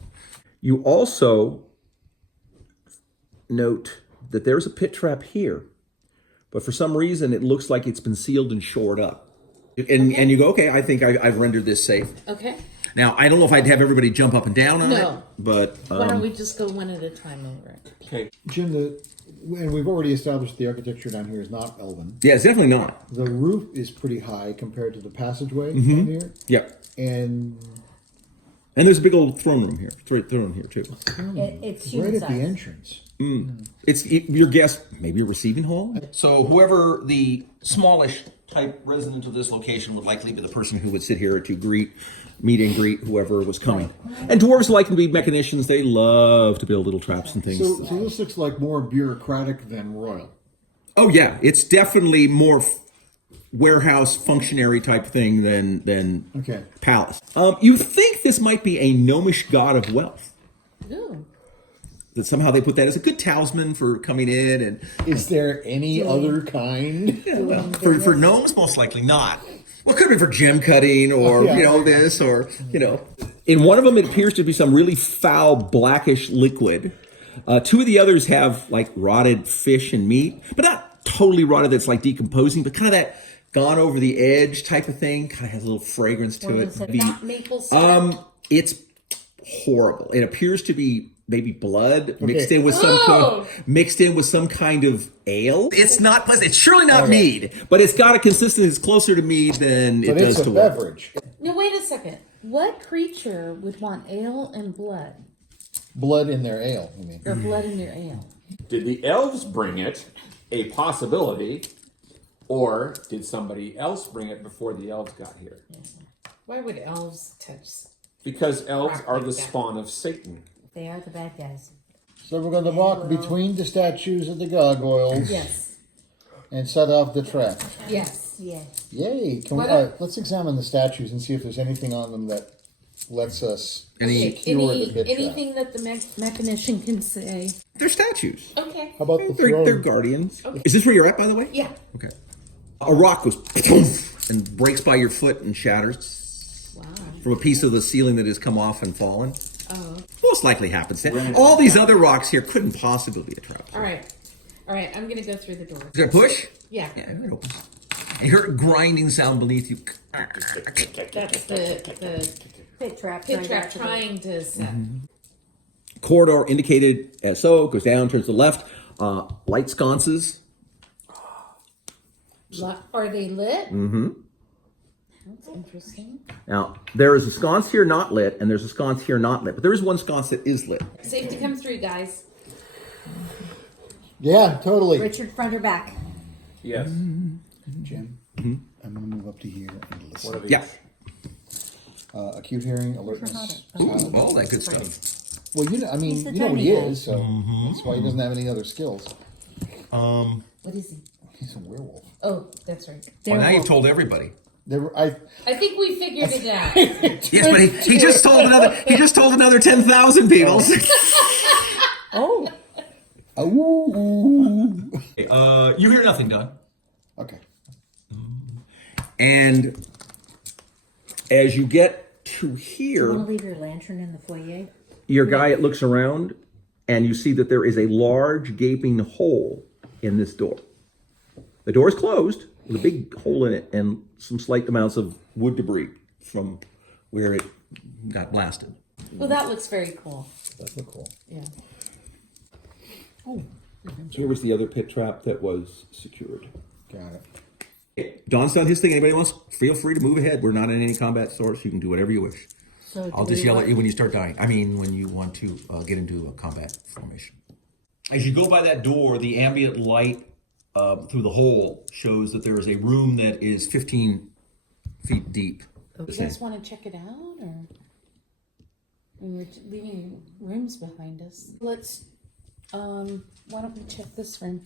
You also note that there's a pit trap here, but for some reason it looks like it's been sealed and shored up. And you go, okay, I think I've rendered this safe. Okay. Now, I don't know if I'd have everybody jump up and down on No. it, but Why don't we just go one at a time over it? okay. Jim, and we've already established the architecture down here is not elven. Yeah, it's definitely not. The roof is pretty high compared to the passageway down here. Yeah. And And there's a big old throne room here. Throne room here too. It's right human at the size. entrance. It's your guess, maybe a receiving hall. So whoever the smallish type resident of this location would likely be the person Who would sit here to meet and greet whoever was coming. And dwarves like to be mechanicians. They love to build little traps and things. So this looks like more bureaucratic than royal. Oh yeah, it's definitely more warehouse functionary type thing than Okay. palace. You think this might be a gnomish god of wealth? Ooh. That somehow they put that as a good talisman for coming in and Is there any other kind? for gnomes, most likely not. well, it could have been for gem cutting or Yeah. this or In one of them, it appears to be some really foul blackish liquid. 2 of the others have like rotted fish and meat, but not totally rotted. That's like decomposing, but kind of that gone over the edge type of thing. Kind of has a little fragrance to What it. is it? Not maple syrup. It's horrible. It appears to be maybe blood mixed in with Oh! some kind of ale. It's not pleasant. It's surely not mead, but it's got a consistency that's closer to mead than it But does it's to a water. beverage. No, wait a second. What creature would want ale and blood? Blood in their ale, I mean. Or blood in their ale? Did the elves bring it? A possibility. Or did somebody else bring it before the elves got here? Why would elves touch? Because elves are the spawn of Satan. They are the bad guys. So we're going to walk between the statues of the gargoyles Yes. and set off the trap. Yes. Yeah. Yay! Can we, What let's examine the statues and see if there's anything on them that lets us Any- secure the pit trap. Anything that the mechanician can say. They're statues. Okay. How about the They're throne? guardians. Is this where you're at, by the way? Yeah. Okay. A rock goes and breaks by your foot and shatters Wow. from a piece of the ceiling that has come off and fallen. Oh. Most likely happens. All these other rocks here couldn't possibly be a trap. All right. All right. I'm gonna go through the door. Is there a push? Yeah. Yeah, it opens. And you hear a grinding sound beneath you. That's the Pit trap. pit trap trying to set. Corridor indicated as so, goes down, turns to the left. Light sconces. Are they lit? Mm-hmm. That's interesting. Now, there is a sconce here not lit, and there's a sconce here not lit. But there is one sconce that is lit. Safe to come through, guys. Yeah, totally. Richard, front or back? Yes. Jim, I'm going to move up to here and listen. What are these? Yeah. Acute hearing, alertness. Ooh, all that good stuff. Well, I mean, He's the you know what tiny he guy. is, so that's why he doesn't have any other skills. What is he? He's a werewolf. Oh, that's right. Well, now you've told everybody. I I think we figured it out. Yes, but he just told another. He just told another 10,000 people. oh. Ooh. You hear nothing, Doug. Okay. And as you get to Want to here, leave your lantern in the foyer? your guy looks around, and you see that there is a large gaping hole in this door. The door is closed with a big hole in it and some slight amounts of wood debris from where it got blasted. Well, that looks very cool. That's look cool. Yeah. Here was the other pit trap that was secured. Got it. Don's done his thing. Anybody wants, feel free to move ahead. We're not in any combat source. You can do whatever you wish. So do I'll just we yell want- at you when you start dying. I mean, when you want to get into a combat formation. As you go by that door, the ambient light through the hole shows that there is a room that is 15 feet deep. You guys want to check it out, or we're leaving rooms behind us? Let's. Why don't we check this room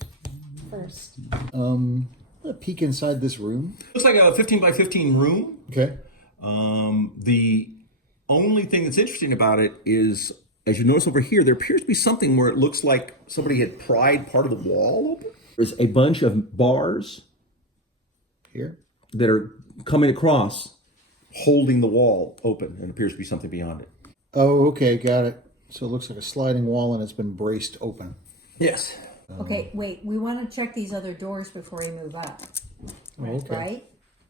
first? A peek inside this room. Looks like a 15 by 15 room. Okay. The only thing that's interesting about it is as you notice over here, there appears to be something where it looks like somebody had pried part of the wall open. There's a bunch of bars Here? that are coming across, holding the wall open, and appears to be something beyond it. Oh, okay, got it. So it looks like a sliding wall and it's been braced open. Yes. Okay, wait. We want to check these other doors before we move up, Okay. right?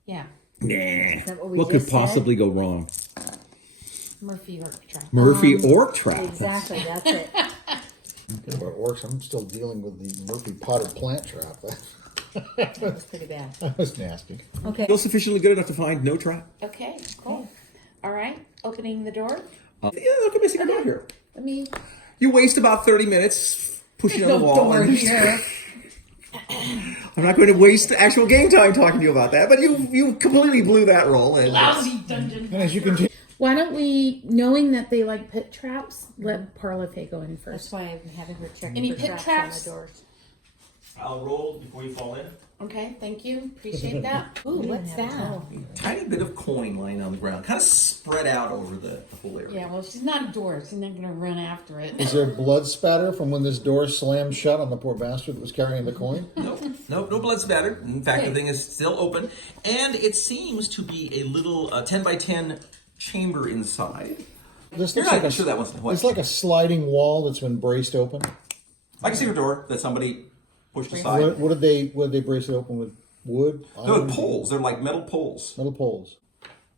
Yeah. Nah. that what we What could just possibly go wrong? Murphy Orc Trap. Murphy Orc Trap. Exactly. That's it. Okay, but it works. I'm still dealing with the Murphy potted plant trap. That's pretty bad. That was nasty. Okay. Still sufficiently good enough to find no trap. Okay, cool. All right, opening the door. Yeah, look at missing a door here. Let me. You waste about 30 minutes pushing on the wall. door here. I'm not going to waste actual game time talking to you about that, but you completely blew that roll. And Lousy dungeon. And as you can Why don't we, knowing that they like pit traps, let Parlefay go in That's first? why I'm having her check Any for pit traps traps? on the doors. I'll roll before you fall in. Okay, thank you. Appreciate that. Ooh, what's that? Tiny bit of coin lying on the ground, kind of spread out over the whole area. Yeah, well, she's not a door. She's not going to run after it. Is there blood spatter from when this door slammed shut on the poor bastard that was carrying the coin? No blood spattered. In fact, the thing is still open, and it seems to be a little 10 by 10 chamber inside. This You're looks not like even a, sure that one's what? it's like a sliding wall that's been braced open. Like a secret door that somebody pushed aside. What did they brace it open with? Wood? They're Iron? poles. They're like metal poles. Metal poles.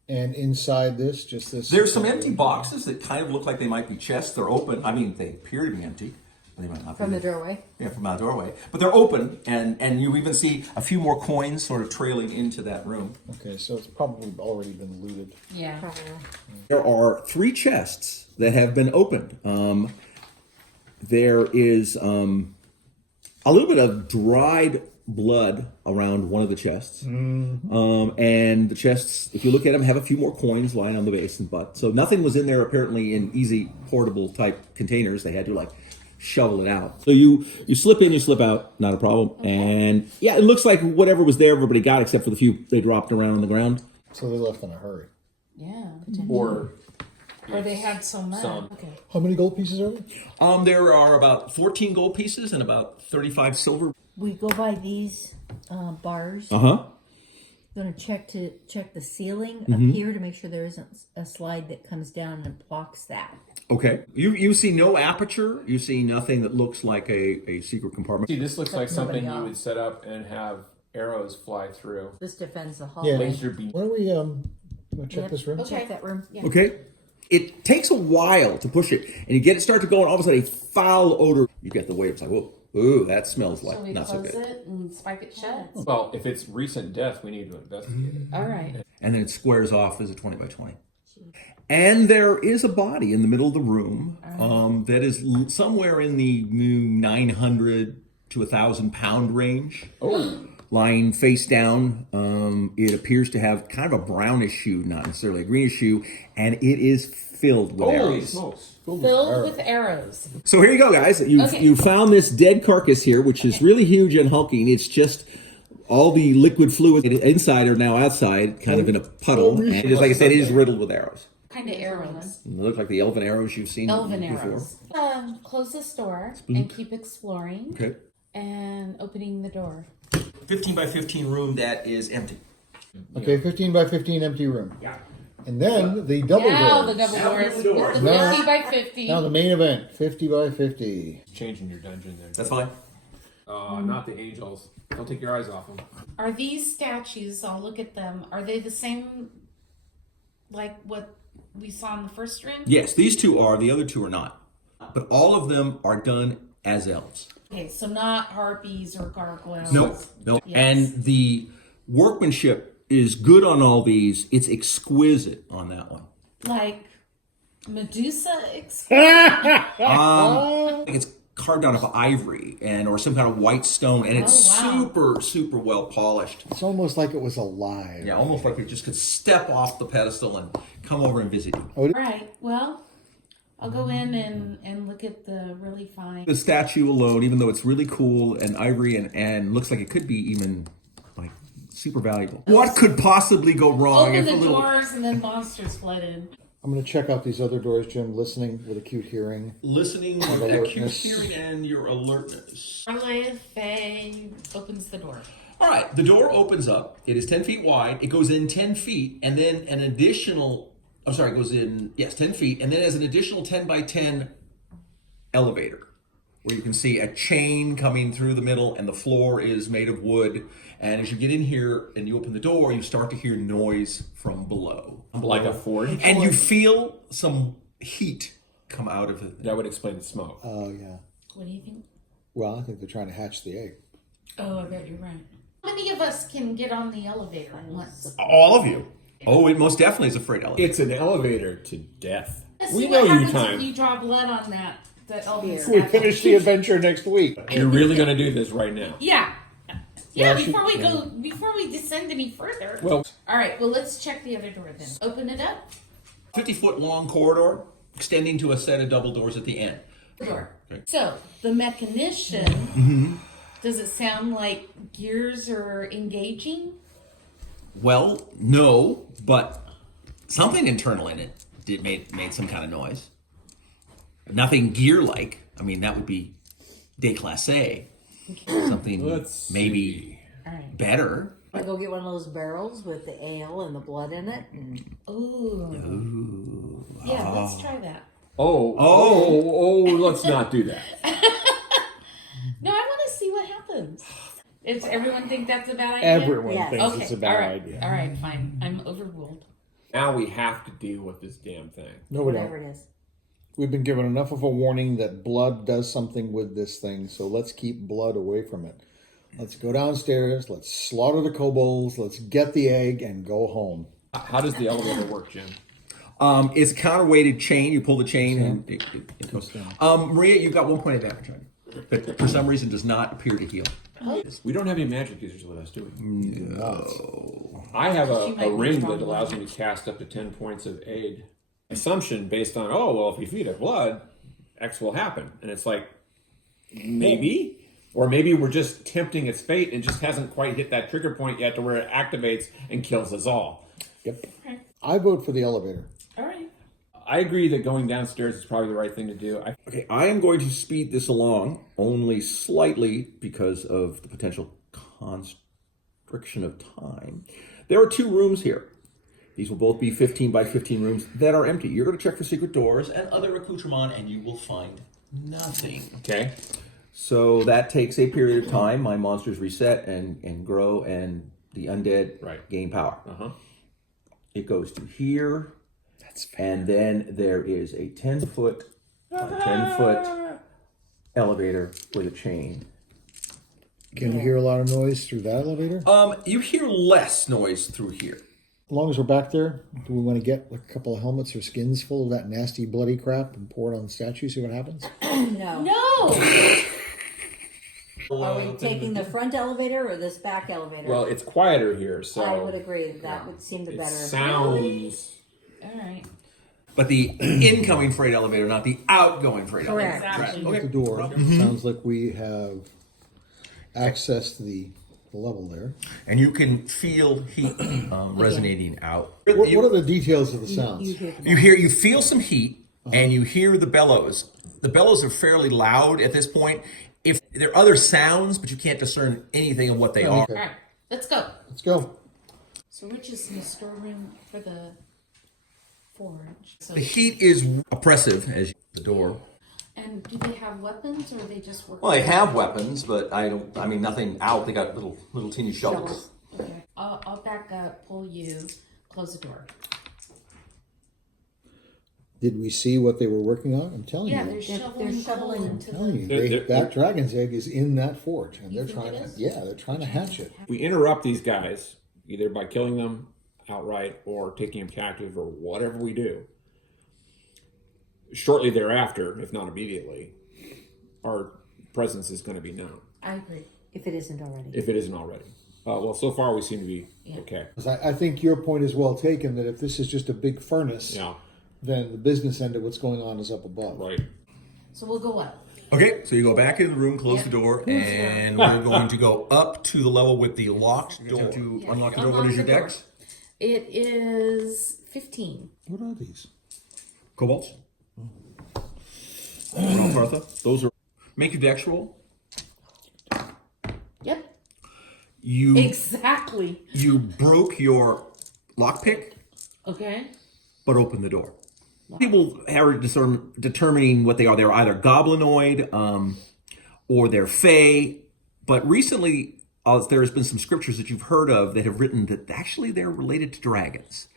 And inside this, just this. There's some empty boxes that kind of look like they might be chests. They're open. I mean, they appear to be empty. They might not From be. the doorway. Yeah, from our doorway. But they're open, and you even see a few more coins sort of trailing into that room. Okay, so it's probably already been looted. Yeah. There are 3 chests that have been opened. There is a little bit of dried blood around one of the chests. And the chests, if you look at them, have a few more coins lying on the base and butt. So nothing was in there apparently in easy portable type containers. They had to like shovel it out. So you slip in, you slip out, not a problem. And yeah, it looks like whatever was there, everybody got except for the few they dropped around on the ground. So they left in a hurry. Yeah. Or Or they had so much. Some. Okay. How many gold pieces are there? There are about 14 gold pieces and about 35 silver. We go by these bars. Uh-huh. Going to check the ceiling up Mm-hmm. here to make sure there isn't a slide that comes down and blocks that. Okay. You see no aperture. You see nothing that looks like a secret compartment. see, this looks like something nobody you else. would set up and have arrows fly through. This defends the Yeah. hallway. Laser beam. Why don't we check Yep. this room? Okay. Check that room. Yeah. Okay. It takes a while to push it, and you get it start to go, and all of a sudden a foul odor. You get the weight. It's like, whoa, ooh, that smells like So we not so close good. it and spike it shut. Well, if it's recent death, we need to investigate it. All right. And then it squares off as a 20 by 20. And there is a body in the middle of the room that is somewhere in the 900 to 1,000 pound range. Oh, Lying face down. It appears to have kind of a brownish hue, not necessarily a greenish hue, and it is filled with holy arrows. smokes. Filled with arrows. So here you go, guys. You found this dead carcass here, which is really huge and hulking. It's just all the liquid fluid inside are now outside, kind of in a puddle. And just like I said, it is riddled with arrows. Kind of arrows. They look like the elven arrows you've seen Elven before. arrows. Close this door and keep exploring Okay. and opening the door. 15 by 15 room that is empty. Okay, 15 by 15 empty room. Yeah. And then the double Now doors. the double doors. doors. The Now- 50 by 50. Now the main event, 50 by 50. Changing your dungeon there. That's fine. Not the angels. Don't take your eyes off them. Are these statues, I'll look at them, are they the same like what we saw in the first room? Yes, these two are. The other two are not. But all of them are done as elves. Okay, so not harpies or gargoyles. No. Yes. And the workmanship is good on all these. It's exquisite on that one. Like Medusa? It's carved out of ivory or some kind of white stone, and it's Oh, wow. super well polished. It's almost like it was alive. Yeah, almost like it just could step off the pedestal and come over and visit you. All right, well, I'll go in and look at the really fine. The statue alone, even though it's really cool and ivory and looks like it could be even like super valuable. What could possibly go wrong Open if the a little? doors and then monsters flood in. I'm going to check out these other doors, Jim, listening with acute hearing. Listening, And acute alertness. hearing, and your alertness. Twilight of Fey opens the door. All right, the door opens up. It is 10 feet wide. It goes in 10 feet, and then an additional, it goes in, 10 feet, and then has an additional 10 by 10 elevator, where you can see a chain coming through the middle, and the floor is made of wood. And as you get in here and you open the door, you start to hear noise from below. Like a forge. And you feel some heat come out of it. That would explain the smoke. Oh, yeah. What do you think? Well, I think they're trying to hatch the egg. Oh, I bet you're right. How many of us can get on the elevator at once? All of you. Oh, it most definitely is a freight elevator. It's an elevator to death. Let's We see know what you happens time. if you draw blood on that. We finish the adventure next week. You're really going to do this right now. Yeah. Yeah, Well, before we descend any further. Well, All right, well, let's check the other door then. Open it up. 50-foot long corridor extending to a set of double doors at the end. Door. Okay. So, the mechanician, does it sound like gears are engaging? Well, no, but something internal in it made some kind of noise. Nothing gear-like. I mean, that would be déclassé. Something let's maybe All right. better. I go get one of those barrels with the ale and the blood in it. And Ooh. Yeah, let's try that. let's not do that. No, I want to see what happens. Does everyone think that's a bad idea? Everyone Yes. thinks Okay, it's a bad all right. idea. All right, fine. I'm overruled. Now we have to deal with this damn thing. No, we whatever don't. it is. We've been given enough of a warning that blood does something with this thing, so let's keep blood away from it. Let's go downstairs, let's slaughter the kobolds, let's get the egg, and go home. How does the elevator work, Jim? It's a counterweighted chain. You pull the chain and it goes. Maria, you've got 1 point advantage on it, but for some reason does not appear to heal. We don't have any magic users with us, do we? No. I have She might a be ring strong that allows me to cast up to 10 points of aid. Assumption based on, if we feed it blood, X will happen. And it's like, maybe? Or maybe we're just tempting its fate and just hasn't quite hit that trigger point yet to where it activates and kills us all. Yep. Okay. I vote for the elevator. All right. I agree that going downstairs is probably the right thing to do. Okay, I am going to speed this along only slightly because of the potential constriction of time. There are 2 rooms here. These will both be 15 by 15 rooms that are empty. You're going to check for secret doors And other accoutrement, and you will find nothing. Okay. So that takes a period of time. My monsters reset and grow, and the undead gain power. It goes to here, and then there is a 10-foot by 10-foot elevator with a chain. Can we hear a lot of noise through that elevator? You hear less noise through here. As long as we're back there, do we want to get a couple of helmets or skins full of that nasty bloody crap and pour it on the statue, see what happens? No. No! Are we taking the front elevator or this back elevator? Well, it's quieter here, so I would agree. That would seem the it better. sounds. All right. But the incoming freight elevator, not the outgoing freight Correct. elevator. Exactly. At the door. Sounds like we have access to the level there. And you can feel heat resonating out. What are the details of the sounds? You feel some heat, and you hear the bellows. The bellows are fairly loud at this point. If there are other sounds, but you can't discern anything of what they are. Okay. All right. Let's go. Let's go. So Rich is in the storeroom for the forge. So, The heat is oppressive as the door. and do they have weapons or are they just working? Well, they have weapons, but I mean, nothing out. They got little teeny shovels. Okay. I'll back up, pull you, close the door. Did we see what they were working on? I'm telling Yeah, you. they're shoveling, they're shoveling coal them. into telling you, the. that dragon's egg is in that forge, and You they're think trying it to. is? Yeah, they're trying to hatch it. We interrupt these guys either by killing them outright or taking them captive or whatever we do. Shortly thereafter, if not immediately, our presence is going to be known. I agree. If it isn't already. If it isn't already. Well, so far we seem to be Yeah. okay. 'Cause I think your point is well taken that if this is just a big furnace, Yeah, then the business end of what's going on is up above. right. So we'll go up. Okay, so you go back into the room, close the door, and we're going to go up to the level with the locked door. To unlock the door, what is your dex? It is 15. What are these? Kobolds. Martha. Those are make a dex roll. Yep. You Exactly. you broke your lockpick, Okay. but opened the door. People are determining what they are. They're either goblinoid or they're fey. But recently, there has been some scriptures that you've heard of that have written that actually they're related to dragons.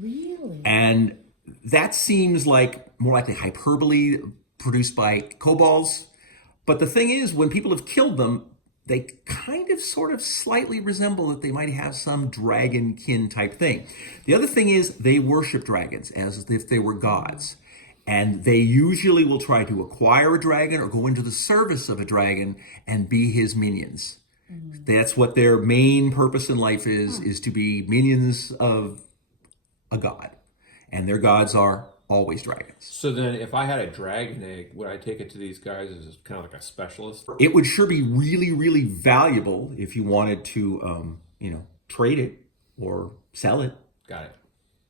Really? And that seems like more likely hyperbole produced by kobolds. But the thing is, when people have killed them, they kind of sort of slightly resemble that they might have some dragon kin type thing. The other thing is they worship dragons as if they were gods. And they usually will try to acquire a dragon or go into the service of a dragon and be his minions. That's what their main purpose in life is to be minions of a god. And their gods are always dragons. So then, if I had a dragon egg, would I take it to these guys as kind of like a specialist? It would sure be really, really valuable if you wanted to, trade it or sell it. Got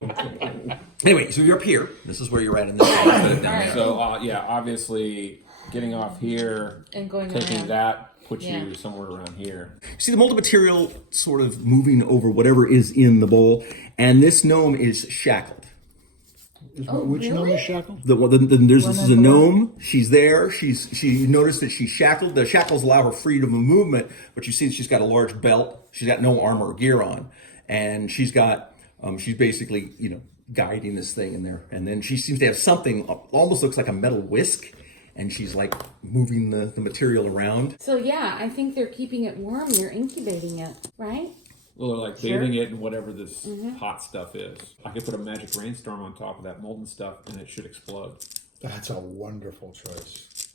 it. Anyway, so you're up here. This is where you're at in this house. Down there. So obviously, getting off here And going taking around. that puts Yeah. you somewhere around here. See the molded material sort of moving over whatever is in the bowl, and this gnome is shackled. Which gnome is shackled? This is a gnome. She's there. She noticed that she's shackled. The shackles allow her freedom of movement, but you see that she's got a large belt. She's got no armor or gear on, and she's basically guiding this thing in there. And then she seems to have something almost looks like a metal whisk, and she's like moving the material around. So yeah, I think they're keeping it warm. They're incubating it, right? Well, they're like bathing it in whatever this hot stuff is. I could put a magic rainstorm on top of that molten stuff, and it should explode. That's a wonderful choice.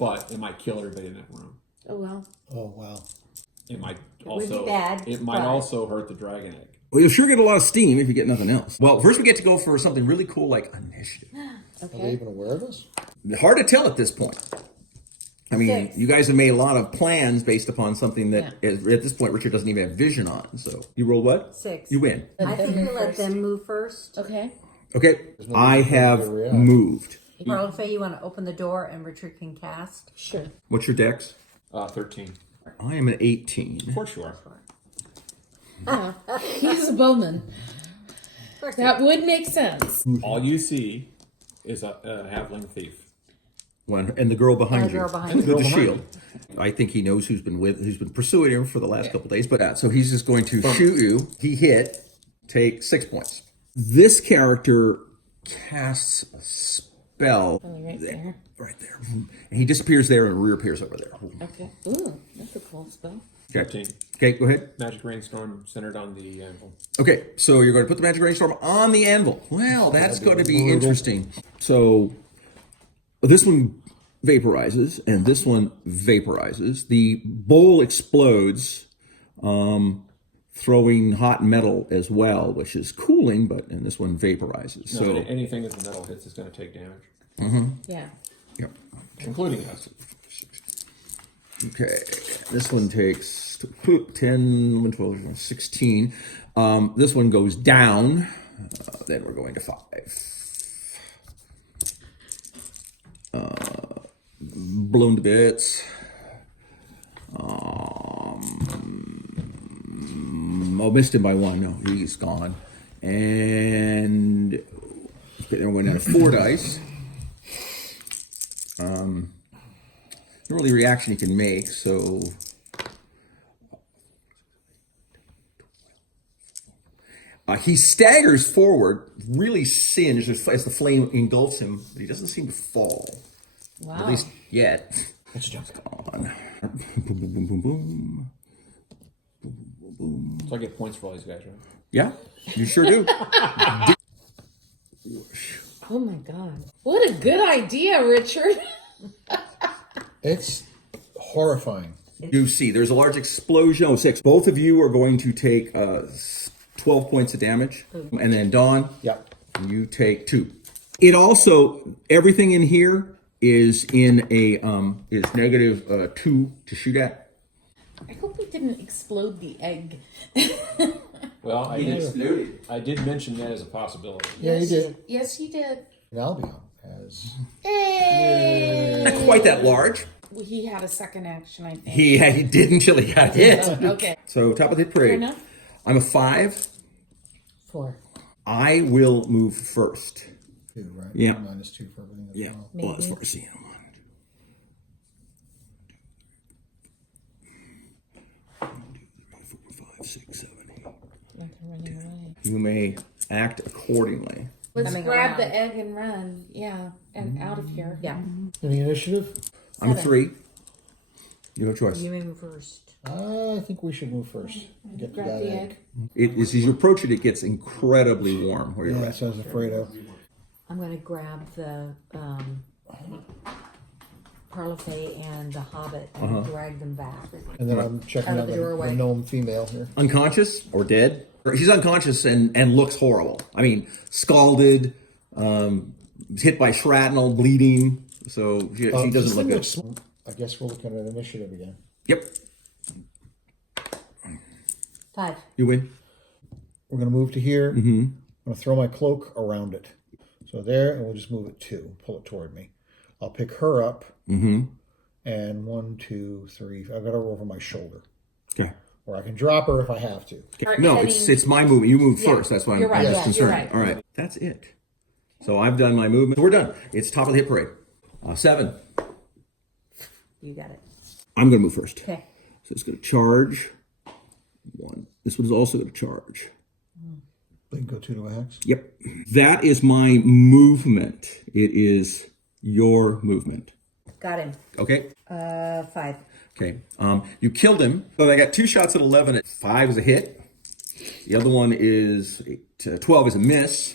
But it might kill everybody in that room. Oh well. Oh, wow. It might would be also bad, it might but- also hurt the dragon egg. Well, you'll sure get a lot of steam if you get nothing else. Well, first we get to go for something really cool like initiative. Are they Okay. even aware of this? Hard to tell at this point. I mean, 6. you guys have made a lot of plans based upon something that at this point Richard doesn't even have vision on. So you roll what? 6. You win. I think Them we let first. them move first. Okay. Okay, I have react. moved. Carl Fay, you want to open the door and Richard can cast? Sure. What's your dex? 13. I am an 18. Of course you are. He's a bowman. That would make sense. All you see is a halfling thief. One, and the girl behind And the you. girl behind And the you. girl with the shield. I think he knows who's been pursuing him for the last couple days. But so he's just going to shoot you. He hit. Take 6 points. This character casts a spell Right there. right there, and he disappears there and reappears over there. Okay. Ooh, that's a cool spell. Okay. 13. Okay, go ahead. Magic rainstorm centered on the anvil. Okay, so you're going to put the magic rainstorm on the anvil. Well, that's going to be interesting. So this one vaporizes, and this one vaporizes. The bowl explodes, throwing hot metal as well, which is cooling, and this one vaporizes. No, So, anything that the metal hits is going to take damage, Yeah. yep. including us. Okay, this one takes 10, 11, 12, 16. This one goes down. Then we're going to 5. Blown to bits. Missed him by 1. No, he's gone. And okay, then we're going down to 4 dice. No really reaction you can make, so he staggers forward, really singed as the flame engulfs him, but he doesn't seem to fall, Wow. at least yet. Let's jump. On. Boom, boom, boom, boom, boom. So I get points for all these guys, right? Yeah, you sure do. Oh my God. What a good idea, Richard. It's horrifying. You see, there's a large explosion. Oh, 6. Both of you are going to take 12 points of damage, and then Dawn, Yep. you take 2. It also, everything in here is in a is negative 2 to shoot at. I hope we didn't explode the egg. Well, Well, I He did, snooted. I did mention that as a possibility. Yeah, you did. Yes, you did. And Albion has. Hey! Quite that large. He had a second action, I think. He did until he got hit. Okay. So top of the hit Fair parade. enough. I'm a 5. 4. I will move first. 2, right? Yeah. -2 for everything. Yeah. Well, as far as seeing him. 1, 2, 3, 4, 5, 6, 7, 8. Like they're running away. You may act accordingly. Let's Coming grab around. the egg and run. Yeah, and out of here. Yeah. Any initiative? I'm a 3. You have a choice. You may move first. I think we should move first. Get to Grab that the egg. egg. It is as you approach it, it gets incredibly warm where you're Yeah, at. that's what I was afraid of. I'm going to grab the Twilight of Fey and the Hobbit and drag them back. And then I'm checking Out out of the the doorway. gnome female here. Unconscious or dead? She's unconscious and looks horrible. I mean, scalded, hit by shrapnel, bleeding. So she This doesn't look thing good. looks- I guess we're looking at initiative again. Yep, 5. you win. We're going to move to here. I'm going to throw my cloak around it. So there, and we'll just move it 2. Pull it toward me. I'll pick her up. And 1, 2, 3. I've got her over my shoulder. Okay. Or I can drop her if I have to. No, it's my movement. You move first. That's why I'm You're right. just Yeah, concerned. you're right. All right, that's it. So I've done my movement. So we're done. It's top of the hit parade. 7. You got it. I'm going to move first. Okay. So it's going to charge. 1. This one is also going to charge. Then go 2 to a hex. Yep. That is my movement. It is your movement. Got him. Okay? 5. Okay. You killed him. So I got 2 shots at 11. 5 is a hit. The other one is 12 is a miss.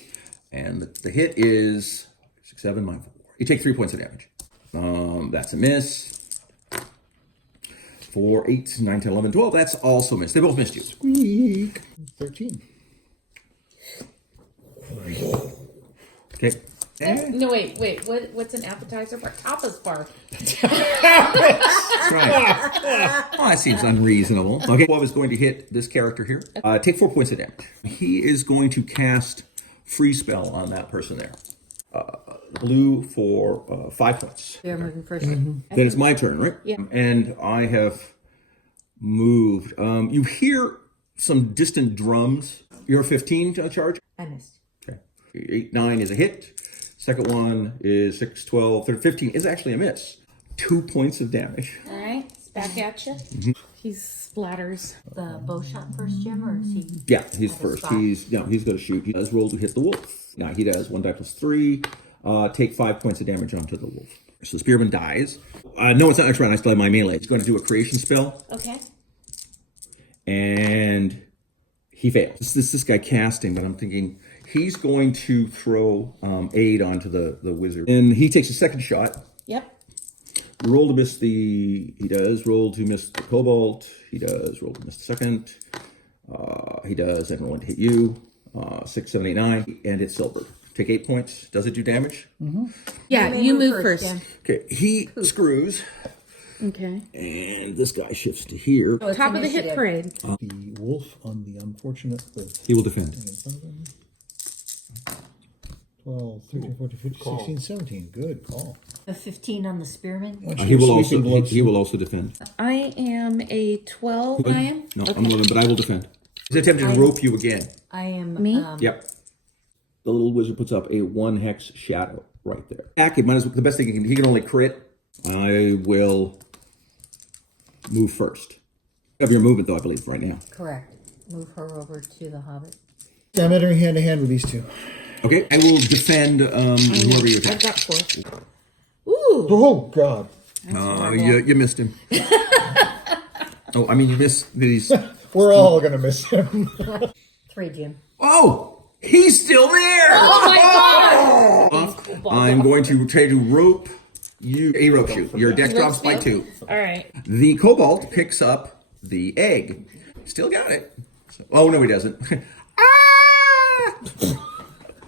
And the hit is 6, 7, 9, 4. You take 3 points of damage. That's a miss. 4, 8, 9, 10, 11, 12. That's also missed. They both missed you. Squeak. 13. Okay. No, wait. What's an appetizer bar? Tapas bar. That's right. Oh, that seems unreasonable. Okay, 12 is going to hit this character here. Take 4 points of damage. He is going to cast Free Spell on that person there. Blue for 5 points. You're moving first. Then it's my turn, right? Yeah. And I have moved. You hear some distant drums. You're 15 to charge? I missed. Okay. 8, 9 is a hit. Second one is 6, 12, 13, 15 is actually a miss. 2 points of damage. All right, it's back at you. He splatters. The bow shot first, Jim, or is he? Yeah, he's At a first. spot? He's going to shoot. He does roll to hit the wolf. Now he does 1 die plus 3. Take 5 points of damage onto the wolf. So the spearman dies. No, it's not next round. I still have my melee. He's going to do a creation spell, Okay. and he fails. This guy casting, but I'm thinking he's going to throw aid onto the wizard, and he takes a second shot. Yep. Roll to miss the. He does roll to miss the kobold. He does roll to miss the second. He does, and roll to hit you. 6, 7, 8, 9, and it's silver. Take 8 points. Does it do damage? Yeah, may you move first. Jim. Okay, he screws, Okay. and this guy shifts to here. So it's Top of the hit initiative. parade. The wolf on the unfortunate with He will defend. 12, 13, 14, 15, 16, 17. Good call. A 15 on the spearman. He will also he will also defend. I am a 12. I am? No, I'm 11, but I will defend. He's attempting to rope you again. I am. Me? Yep. The little wizard puts up a 1 hex shadow right there. It might as well, the best thing he can only crit. I will move first. You have your movement though, I believe, right now. Correct. Move her over to the Hobbit. Yeah, I'm entering hand to hand with these two. Okay, I will defend whoever you I've attack. got 4. Ooh. Oh, God. You missed him. Oh, I mean you missed these. We're all going to miss him. 3, Jim. Oh, he's still there. Oh my god! I'm going to try to rope you. A rope shoot. Your dex drops by 2. All right. The kobold picks up the egg. Still got it. So, oh no, he doesn't.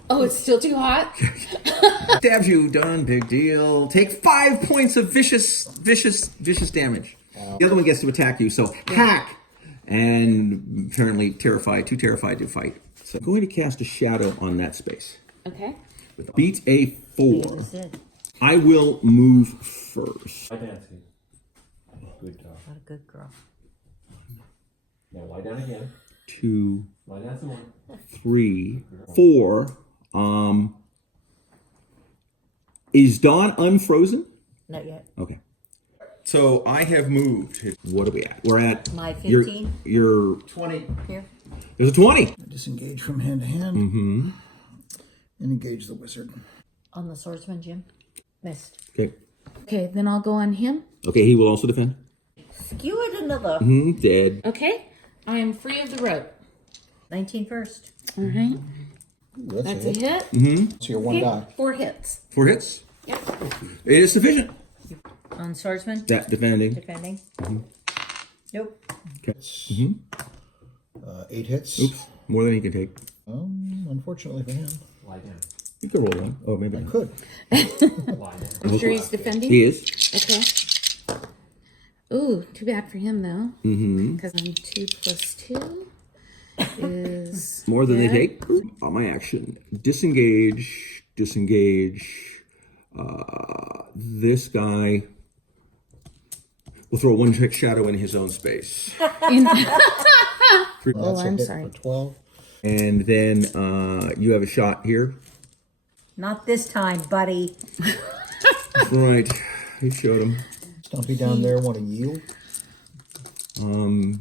Oh, it's still too hot? Stabs you. Done. Big deal. Take 5 points of vicious damage. The other one gets to attack you. So hack. and apparently terrified, too terrified to fight. So I'm going to cast a shadow on that space. Okay. Beat a 4. That's it. I will move first. Lie down, Steve. Good job. What a good girl. Now lie down again. 2, Lie down some more. 3, 4. Is Dawn unfrozen? Not yet. Okay. So I have moved. What are we at? We're at My you're- 15. You're 20. Here. there's a 20. Disengage from hand to hand. Mm-hmm. And engage the wizard. On the swordsman, Jim. Missed. Okay. Okay, then I'll go on him. Okay, he will also defend. Skew it another. Dead. Okay. I am free of the rope. 19 first. All right. Ooh, that's, That's a a hit. hit. So you're one Okay, die. 4 hits. 4 hits. Yep. It is sufficient. On swordsman. That defending. Defending. Nope. Okay. 8 hits. Oops. More than he can take. Unfortunately for him. Lie down. You could roll one. Oh, maybe. I not. could. Lie down. I'm sure he's defending. He is. Okay. Ooh, too bad for him though. Because I'm 2 plus 2 is More than they dead. take. On my action. Disengage. Disengage. This guy will throw one trick shadow in his own space. That's a I'm hit sorry. for 12. And then you have a shot here. Not this time, buddy. Right. He showed him. Stumpy down there want to yield.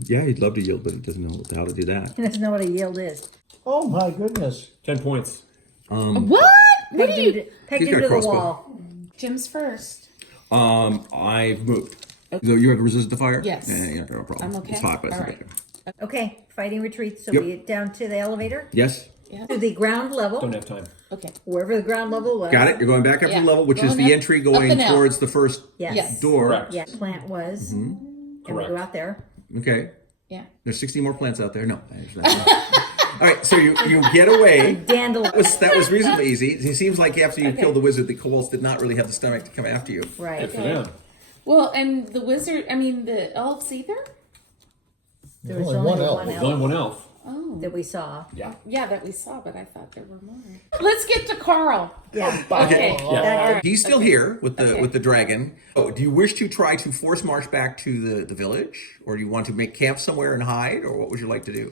Yeah, he'd love to yield, but he doesn't know how to do that. He doesn't know what a yield is. Oh my goodness. 10 points. What? What Pegged are him you? to, pegged He's him got to a the crossbow. wall. Jim's first. I've moved. So you have resisted the fire? Yes. Yeah, no problem. I'm okay. It's hot, but it's All not right. big. Okay, fighting retreats. So Yep. we get down to the elevator, Yes. Yeah. to the ground level, Don't have time. Okay. wherever the ground level was. Got it. You're going back up Yeah. to level, which is Going the up- entry up going and out. towards the first Yes. Yes. door. Correct. Yeah, plant was. And we Correct. go out there. Okay. Yeah. There's 60 more plants out there. No. All right. So you get away. Dandelion. That was reasonably easy. It seems like after you killed the wizard, the kobolds did not really have the stomach to come after you. Right. Good for them. Well, and the wizard, I mean, the elves either? There was Only only one elf. one There's only elf one elf. Oh. that we saw. Yeah. Yeah, that we saw, but I thought there were more. Let's get to Carl. Yeah. Okay. Yeah. All right. He's still here with the Okay. with the dragon. Oh, do you wish to try to force march back to the village, or do you want to make camp somewhere and hide, or what would you like to do?